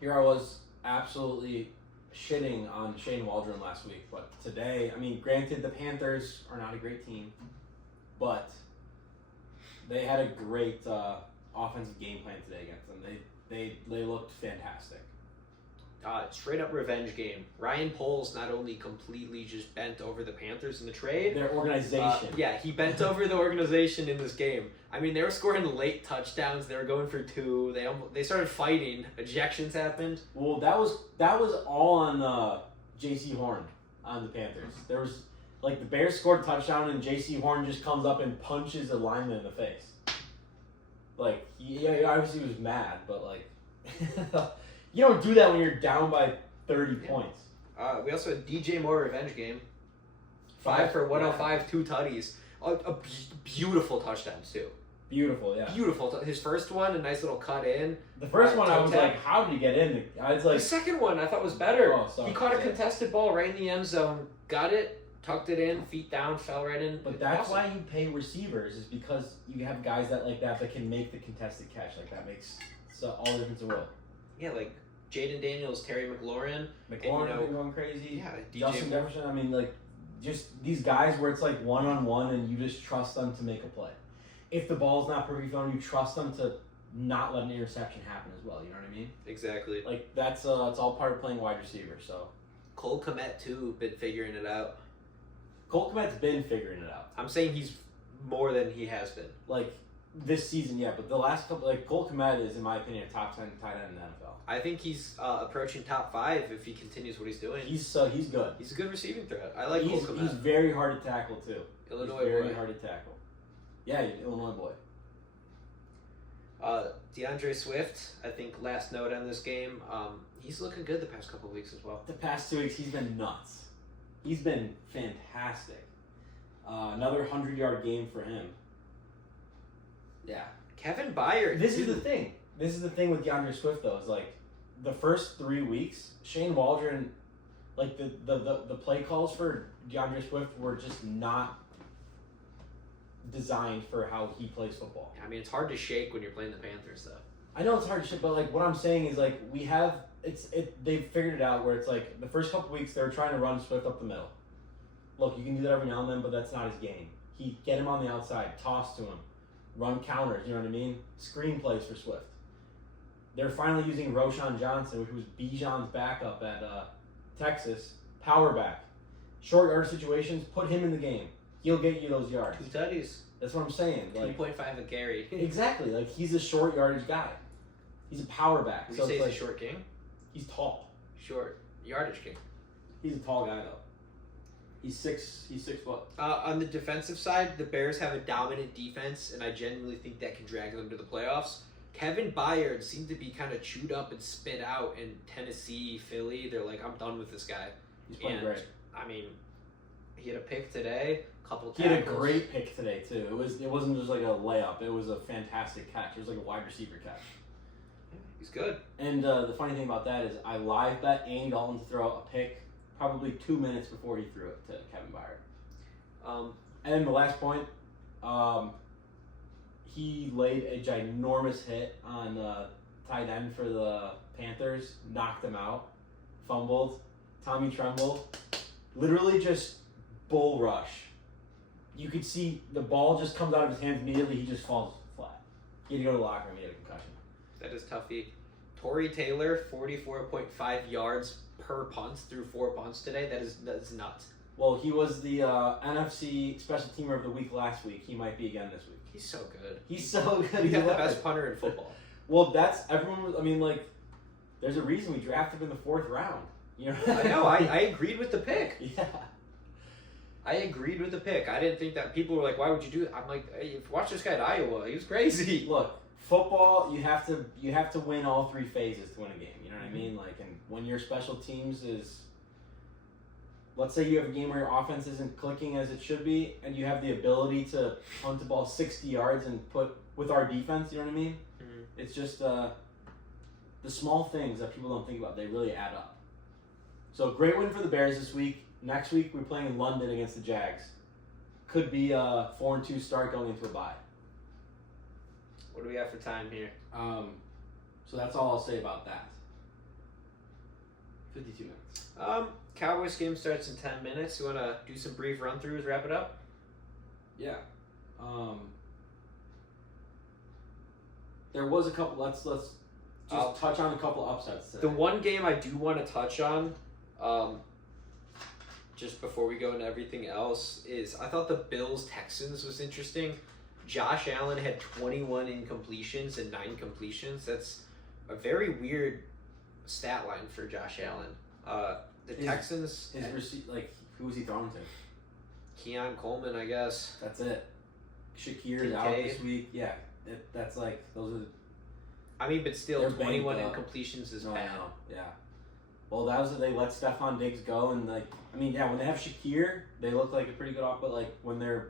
Here I was absolutely shitting on Shane Waldron last week, but today, I mean, granted the Panthers are not a great team, but they had a great offensive game plan today against them. They looked fantastic. Straight up revenge game. Ryan Poles not only completely just bent over the Panthers in the trade. Their organization. He bent over the organization in this game. I mean, they were scoring late touchdowns. They were going for 2. They started fighting. Ejections happened. Well, that was all on J.C. Horn on the Panthers. There was like the Bears scored a touchdown and J.C. Horn just comes up and punches a lineman in the face. Like he obviously was mad, but like. You don't do that when you're down by 30 points. We also had DJ Moore revenge game. 5 for 105, 2 tutties. Beautiful touchdowns, too. Beautiful, yeah. Beautiful. His first one, a nice little cut in. The first one, I was like, how did he get in? I was like, the second one, I thought was better. Oh, sorry. He caught a contested ball right in the end zone, got it, tucked it in, feet down, fell right in. But that's why you pay receivers, is because you have guys that can make the contested catch. Like, that makes all the difference in the world. Yeah, like Jaden Daniels, Terry McLaurin. McLaurin going crazy. Yeah, DJ Justin Jefferson. I mean, like, just these guys where it's like one-on-one and you just trust them to make a play. If the ball's not perfectly thrown, you trust them to not let an interception happen as well. You know what I mean? Exactly. Like, that's all part of playing wide receiver, so. Cole Kmet, too, been figuring it out. Cole Kmet's been figuring it out. I'm saying he's more than he has been. Like, this season, yeah, but the last couple, like, Cole Kmet is, in my opinion, a top 10 tight end in the NFL. I think he's approaching top 5 if he continues what he's doing. He's good. He's a good receiving threat. I like Cole Kmet. He's very hard to tackle, too. Illinois he's very boy. hard to tackle. Yeah, Illinois boy. DeAndre Swift, I think last note on this game, he's looking good the past couple of weeks as well. The past 2 weeks, he's been nuts. He's been fantastic. Another 100-yard game for him. Yeah. Kevin Byard. This is the thing. This is the thing with DeAndre Swift, though. Is like, the first 3 weeks, Shane Waldron, like the play calls for DeAndre Swift were just not designed for how he plays football. I mean, it's hard to shake when you're playing the Panthers, though. I know it's hard to shit, but like what I'm saying is like they've figured it out where it's like the first couple weeks they were trying to run Swift up the middle. Look, you can do that every now and then, but that's not his game. He get him on the outside, toss to him, run counters. You know what I mean? Screen plays for Swift. They're finally using Roshan Johnson, who was Bijan's backup at Texas, power back, short yard situations. Put him in the game. He'll get you those yards. 2 tutties. That's what I'm saying. Like 2.5 a carry. exactly. Like he's a short yardage guy. He's a power back. Would so you say it's he's a short king? He's tall. Short yardage king. He's a tall guy though. He's 6 foot. On the defensive side, the Bears have a dominant defense, and I genuinely think that can drag them to the playoffs. Kevin Byard seemed to be kind of chewed up and spit out in Tennessee, Philly. They're like, I'm done with this guy. He's playing great. I mean, he had a pick today, a couple He tackles. had a great pick today too. It wasn't just like a layup. It was a fantastic catch. It was like a wide receiver catch. He's good. And the funny thing about that is I live bet Andy Dalton to throw a pick probably 2 minutes before he threw it to Kevin Byard. And then the last point, he laid a ginormous hit on tight end for the Panthers, knocked him out, fumbled. Tommy Tremble, literally just bull rush. You could see the ball just comes out of his hands immediately. He just falls flat. He had to go to the locker room. He had a concussion. That is toughy. Torrey Taylor, 44.5 yards per punt through 4 punts today. That's nuts. Well, he was the NFC Special Teamer of the Week last week. He might be again this week. He's so good. He's so good. He's got the best punter in football. Well, that's everyone. I mean, like, there's a reason we drafted him in the 4th round. You know. I know. I agreed with the pick. Yeah. I agreed with the pick. I didn't think that people were like, "Why would you do it?" I'm like, "Hey, watch this guy at Iowa. He was crazy." Look, football. You have to win all 3 phases to win a game. You know what I mean? Like, and when your special teams is, let's say you have a game where your offense isn't clicking as it should be, and you have the ability to punt the ball 60 yards and put with our defense. You know what I mean? Mm-hmm. It's just the small things that people don't think about. They really add up. So great win for the Bears this week. Next week we're playing in London against the Jags. Could be a 4-2 start going into a bye. What do we have for time here? So that's all I'll say about that. 52 minutes. Cowboys game starts in 10 minutes. You want to do some brief run-throughs, wrap it up? Yeah. There was a couple. Let's just touch on a couple upsets today. The one game I do want to touch on, just before we go into everything else, is I thought the Bills-Texans was interesting. Josh Allen had 21 incompletions and 9 completions. That's a very weird stat line for Josh Allen. Texans... who was he throwing to? Keon Coleman, I guess. That's it. Shakir's out this week. Yeah, that's like, those are... I mean, but still, They're 21 banged up. incompletions is No, bad. I know. Yeah. Well, that was they let Stephon Diggs go, and like, I mean, yeah, when they have Shakir, they look like a pretty good off. But like when their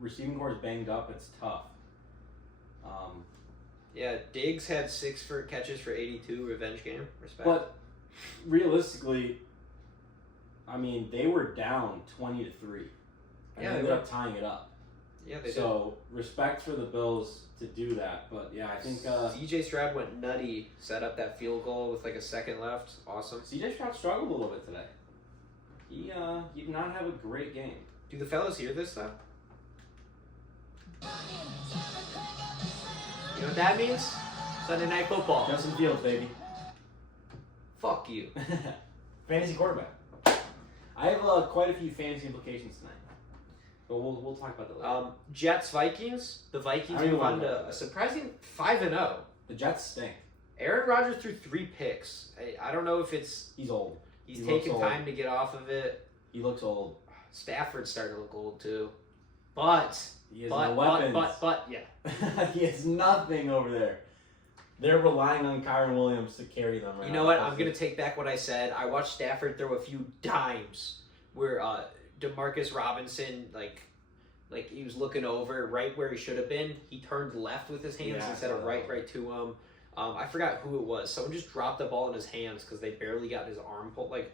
receiving core is banged up, it's tough. Yeah, Diggs had 6 catches for 82. Revenge game. Respect. But realistically, I mean, they were down 20-3. And Yeah, they ended up tying it up. Yeah, they So respect for the Bills to do that, but yeah, I think CJ Stroud went nutty, set up that field goal with like a second left. Awesome. CJ Stroud struggled a little bit today. He did not have a great game. Do the fellas hear this stuff? You know what that means? Sunday Night Football. Justin Fields, baby. Fuck you. Fantasy quarterback. I have quite a few fantasy implications tonight, but we'll talk about that later. Jets Vikings. The Vikings move on to a surprising 5-0. The Jets stink. Aaron Rodgers threw 3 picks. I don't know if it's He's old. he's taking time to get off of it. He looks old. Stafford's starting to look old too, but He has no weapons. but yeah. He has nothing over there. They're relying on Kyron Williams to carry them. You know what? I'm going to take back what I said. I watched Stafford throw a few dimes where DeMarcus Robinson, like he was looking over right where he should have been. He turned left with his hands instead of right to him. I forgot who it was. Someone just dropped the ball in his hands because they barely got his arm pulled. Like,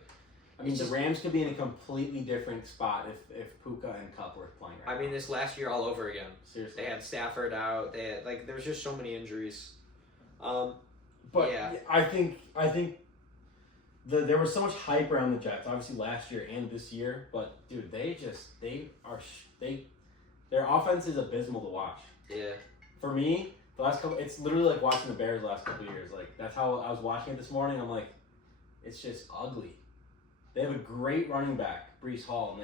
I mean, the Rams could be in a completely different spot if Puka and Cup were playing right now. I mean, this last year all over again. Seriously. They had Stafford out. They had, like, there was just so many injuries. But yeah. I think there was so much hype around the Jets, obviously last year and this year. But dude, their offense is abysmal to watch. Yeah. For me, the last couple, it's literally like watching the Bears the last couple of years. Like that's how I was watching it this morning. I'm like, it's just ugly. They have a great running back, Breece Hall, and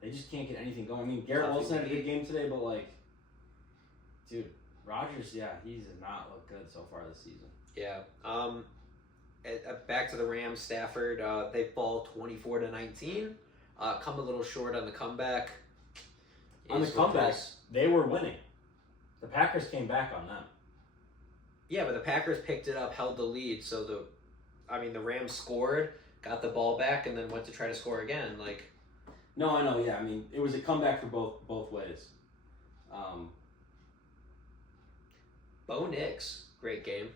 they just can't get anything going. I mean, Garrett Wilson had a good game today, but like, dude, Rodgers, he does not look good so far this season. Yeah. Back to the Rams, Stafford. They fall 24-19. Come a little short on the comeback. On the comebacks, they were winning. The Packers came back on them. Yeah, but the Packers picked it up, held the lead. So the Rams scored, got the ball back, and then went to try to score again. Like, no, I know. Yeah, I mean, it was a comeback for both ways. Bo Nix, great game.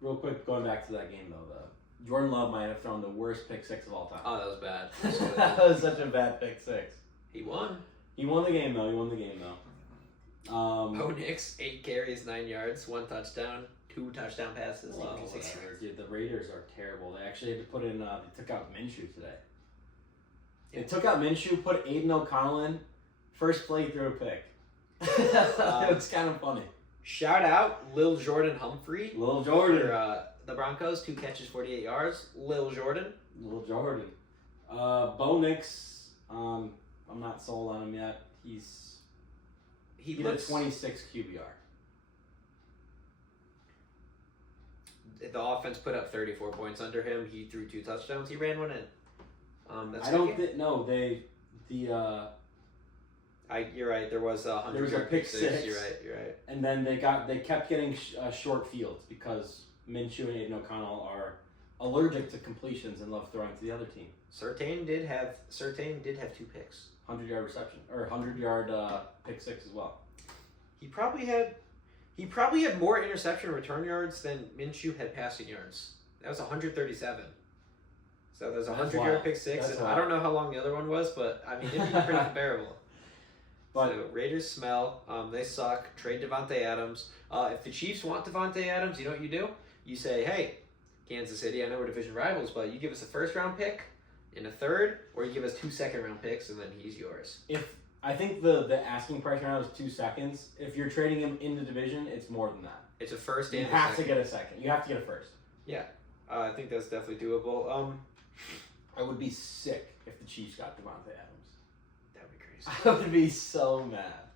Real quick, going back to that game though, Jordan Love might have thrown the worst pick six of all time. Oh, that was bad. That was such a bad pick six. He won. He won the game though. Bo Nix, 8 carries, 9 yards, 1 touchdown, 2 touchdown passes. Well, whatever. Dude, the Raiders are terrible. They actually had to put in. They took out Minshew today. They took out Minshew, put Aiden O'Connell in. First play, threw a pick. It's kind of funny. Shout out Lil Jordan Humphrey. Lil Jordan. For, the Broncos, 2 catches, 48 yards. Lil Jordan. Bo Nix, I'm not sold on him yet. He looks 26 QBR. The offense put up 34 points under him. He threw 2 touchdowns. He ran 1 in. I don't think you're right. There was a 100 there was a yard pick six. You're right. And then they kept getting short fields because Minshew and Aiden O'Connell are allergic to completions and love throwing to the other team. Surtain did have 2 picks. 100-yard reception or 100-yard pick six as well. He probably had more interception return yards than Minshew had passing yards. That was 137. So there's a 100-yard pick six, and I don't know how long the other one was, but I mean it'd be pretty comparable. But so Raiders smell. They suck. Trade Devontae Adams. If the Chiefs want Devontae Adams, you know what you do? You say, hey, Kansas City, I know we're division rivals, but you give us a 1st-round pick in a 3rd, or you give us 2 second-round picks, and then he's yours. I think the asking price right now is 2 seconds. If you're trading him in the division, it's more than that. It's a 1st and you have to get a second. You have to get a 1st. Yeah, I think that's definitely doable. I would be sick if the Chiefs got Devontae Adams. That'd be crazy. I would be so mad.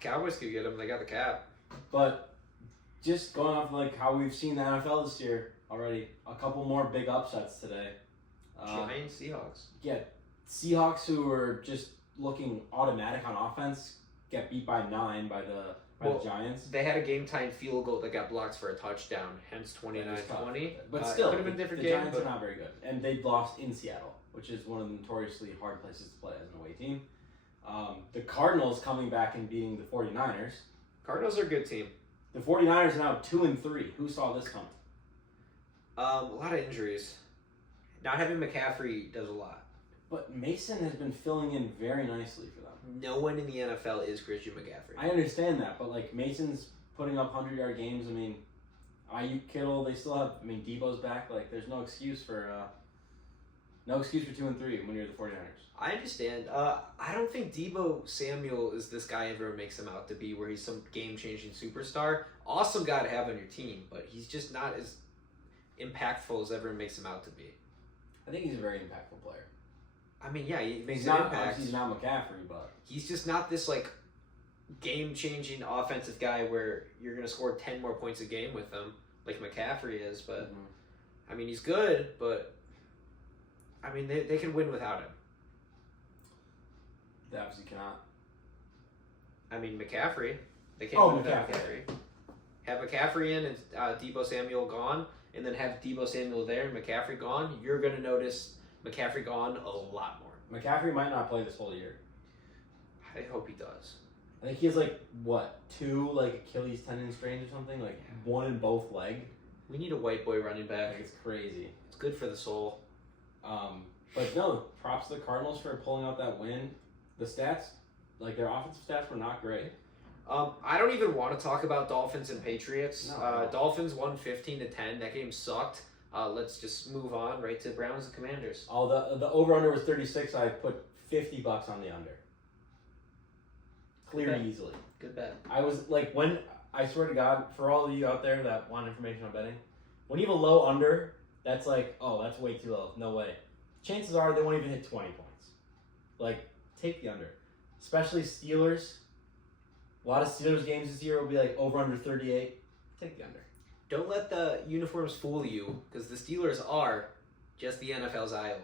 Cowboys could get him. They got the cap. But just going off like how we've seen the NFL this year already, a couple more big upsets today. Giants, Seahawks. Yeah, Seahawks who are just looking automatic on offense get beat by 9 by the Giants. They had a game-time field goal that got blocked for a touchdown, hence 29-20. But still, it could have been a different the game. Giants are not very good. And they lost in Seattle, which is one of the notoriously hard places to play as an away team. The Cardinals coming back and beating the 49ers. Cardinals are a good team. The 49ers are now 2-3. Who saw this coming? A lot of injuries. Not having McCaffrey does a lot. But Mason has been filling in very nicely for them. No one in the NFL is Christian McCaffrey. I understand that, but like Mason's putting up 100-yard games. I mean, Ayuk, Kittle, they still have. I mean, Debo's back. Like, there's no excuse for 2-3 when you're the 49ers. I understand. I don't think Debo Samuel is this guy everyone makes him out to be, where he's some game-changing superstar. Awesome guy to have on your team, but he's just not as impactful as everyone makes him out to be. I think he's a very impactful player. I mean, yeah, he makes He's an not, impact. He's not McCaffrey, but He's just not this like game-changing offensive guy where you're going to score 10 more points a game with him like McCaffrey is. But I mean, he's good, but I mean, they can win without him. They obviously cannot. I mean, McCaffrey. They can't win without McCaffrey. McCaffrey. Have McCaffrey in and Debo Samuel gone, and then have Debo Samuel there and McCaffrey gone. You're going to notice McCaffrey gone a lot more. McCaffrey might not play this whole year. I hope he does. I think he has like what 2 like Achilles tendon strains or something, like one in both leg. We need a white boy running back. Like, it's crazy. It's good for the soul. But no, props to the Cardinals for pulling out that win. The stats, like their offensive stats, were not great. I don't even want to talk about Dolphins and Patriots. No. Dolphins won 15-10. That game sucked. Let's just move on right to Browns and Commanders. The over-under was 36. I put $50 on the under. Cleared easily. Good bet. I was like, when I swear to God, for all of you out there that want information on betting, when you have a low under, that's like, oh, that's way too low. No way. Chances are they won't even hit 20 points. Like, take the under. Especially Steelers. A lot of Steelers games this year will be like over under 38. Take the under. Don't let the uniforms fool you, because the Steelers are just the NFL's Iowa.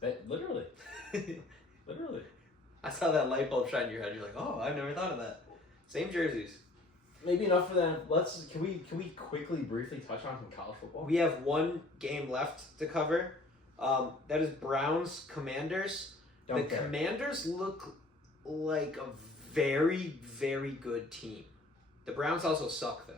That literally. Literally. I saw that light bulb shine in your head. You're like, oh, I've never thought of that. Same jerseys. Maybe enough for them. Can we quickly, briefly touch on some college football? We have one game left to cover. That is Browns Commanders. The Commanders look like a very, very good team. The Browns also suck, though.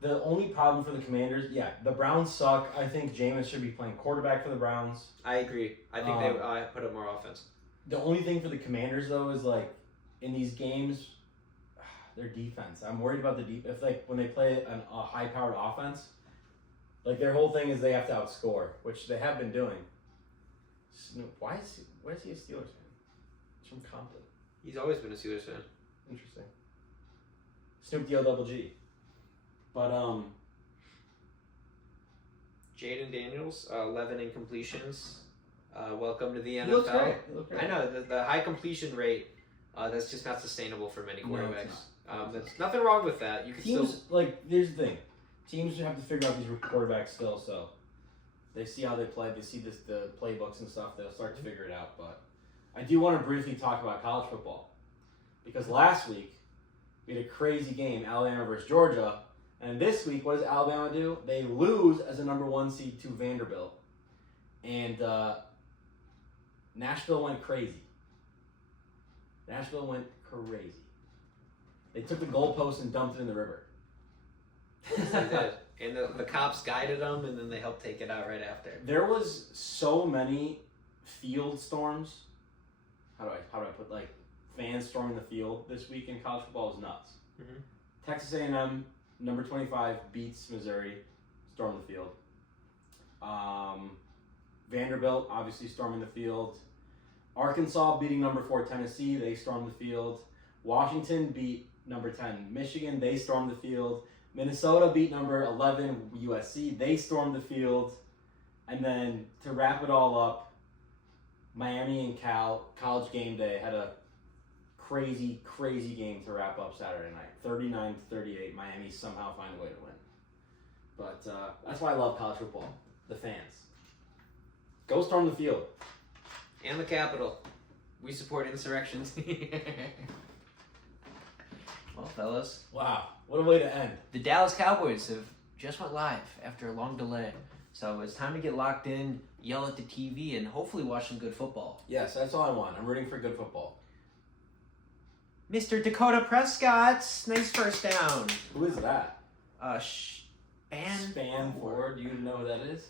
The only problem for the Commanders, the Browns suck. I think Jameis should be playing quarterback for the Browns. I agree. I think they put up more offense. The only thing for the Commanders, though, is like in these games, their defense. I'm worried about the if like when they play a high-powered offense, like their whole thing is they have to outscore, which they have been doing. Snoop, why is he a Steelers fan? He's from Compton. He's always been a Steelers fan. Interesting. Snoop D-O-double-G. But Jaden Daniels, 11 incompletions. Welcome to the NFL. He looks great. I know the high completion rate. That's just not sustainable for many quarterbacks. There's nothing wrong with that. You can teams like here's the thing. Teams have to figure out these quarterbacks still, so they see how they play. They see the playbooks and stuff. They'll start to figure it out. But I do want to briefly talk about college football because last week we had a crazy game, Alabama versus Georgia, and this week what does Alabama do? They lose as a number 1 seed to Vanderbilt, and Nashville went crazy. They took the goalpost and dumped it in the river. Yes, they did. And the cops guided them, and then they helped take it out right after. There was so many field storms. How do I put like fans storming the field this week in college football is nuts. Mm-hmm. Texas A&M number 25 beats Missouri, stormed the field. Vanderbilt obviously storming the field. Arkansas beating number 4 Tennessee, they stormed the field. Washington beat number 10 Michigan, they stormed the field. Minnesota beat number 11 USC, they stormed the field. And then to wrap it all up, Miami and Cal, College Game Day, had a crazy, crazy game to wrap up Saturday night. 39-38, Miami somehow find a way to win. But that's why I love college football, the fans. Go storm the field. And the Capitol. We support insurrections. Well, fellas. Wow, what a way to end. The Dallas Cowboys have just went live after a long delay. So it's time to get locked in, yell at the TV, and hopefully watch some good football. Yes, that's all I want. I'm rooting for good football. Mr. Dakota Prescott, nice first down. Who is that? Spanford. Do you know who that is?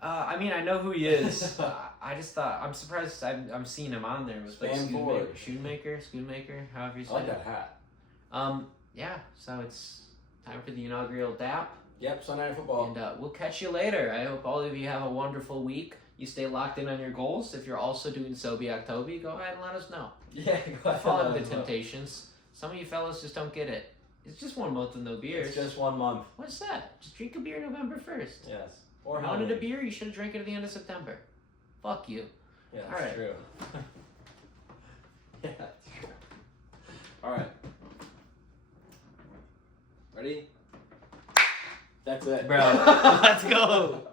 I mean, I know who he is. I just thought, I'm surprised I'm seeing him on there with like Schoonmaker, however you say it. I like that hat. Yeah, so it's time for the inaugural DAP. Yep, Sunday Night Football. And we'll catch you later. I hope all of you have a wonderful week. You stay locked in on your goals. If you're also doing Sobe October, go ahead and let us know. Yeah, go ahead. Follow the Temptations. Some of you fellas just don't get it. It's just 1 month with no beers. It's just 1 month. What's that? Just drink a beer November 1st. Yes. Or you wanted a beer, you should have drank it at the end of September. Fuck you. Yeah, that's true. Yeah, that's true. All right. Ready? That's it. Bro, let's go.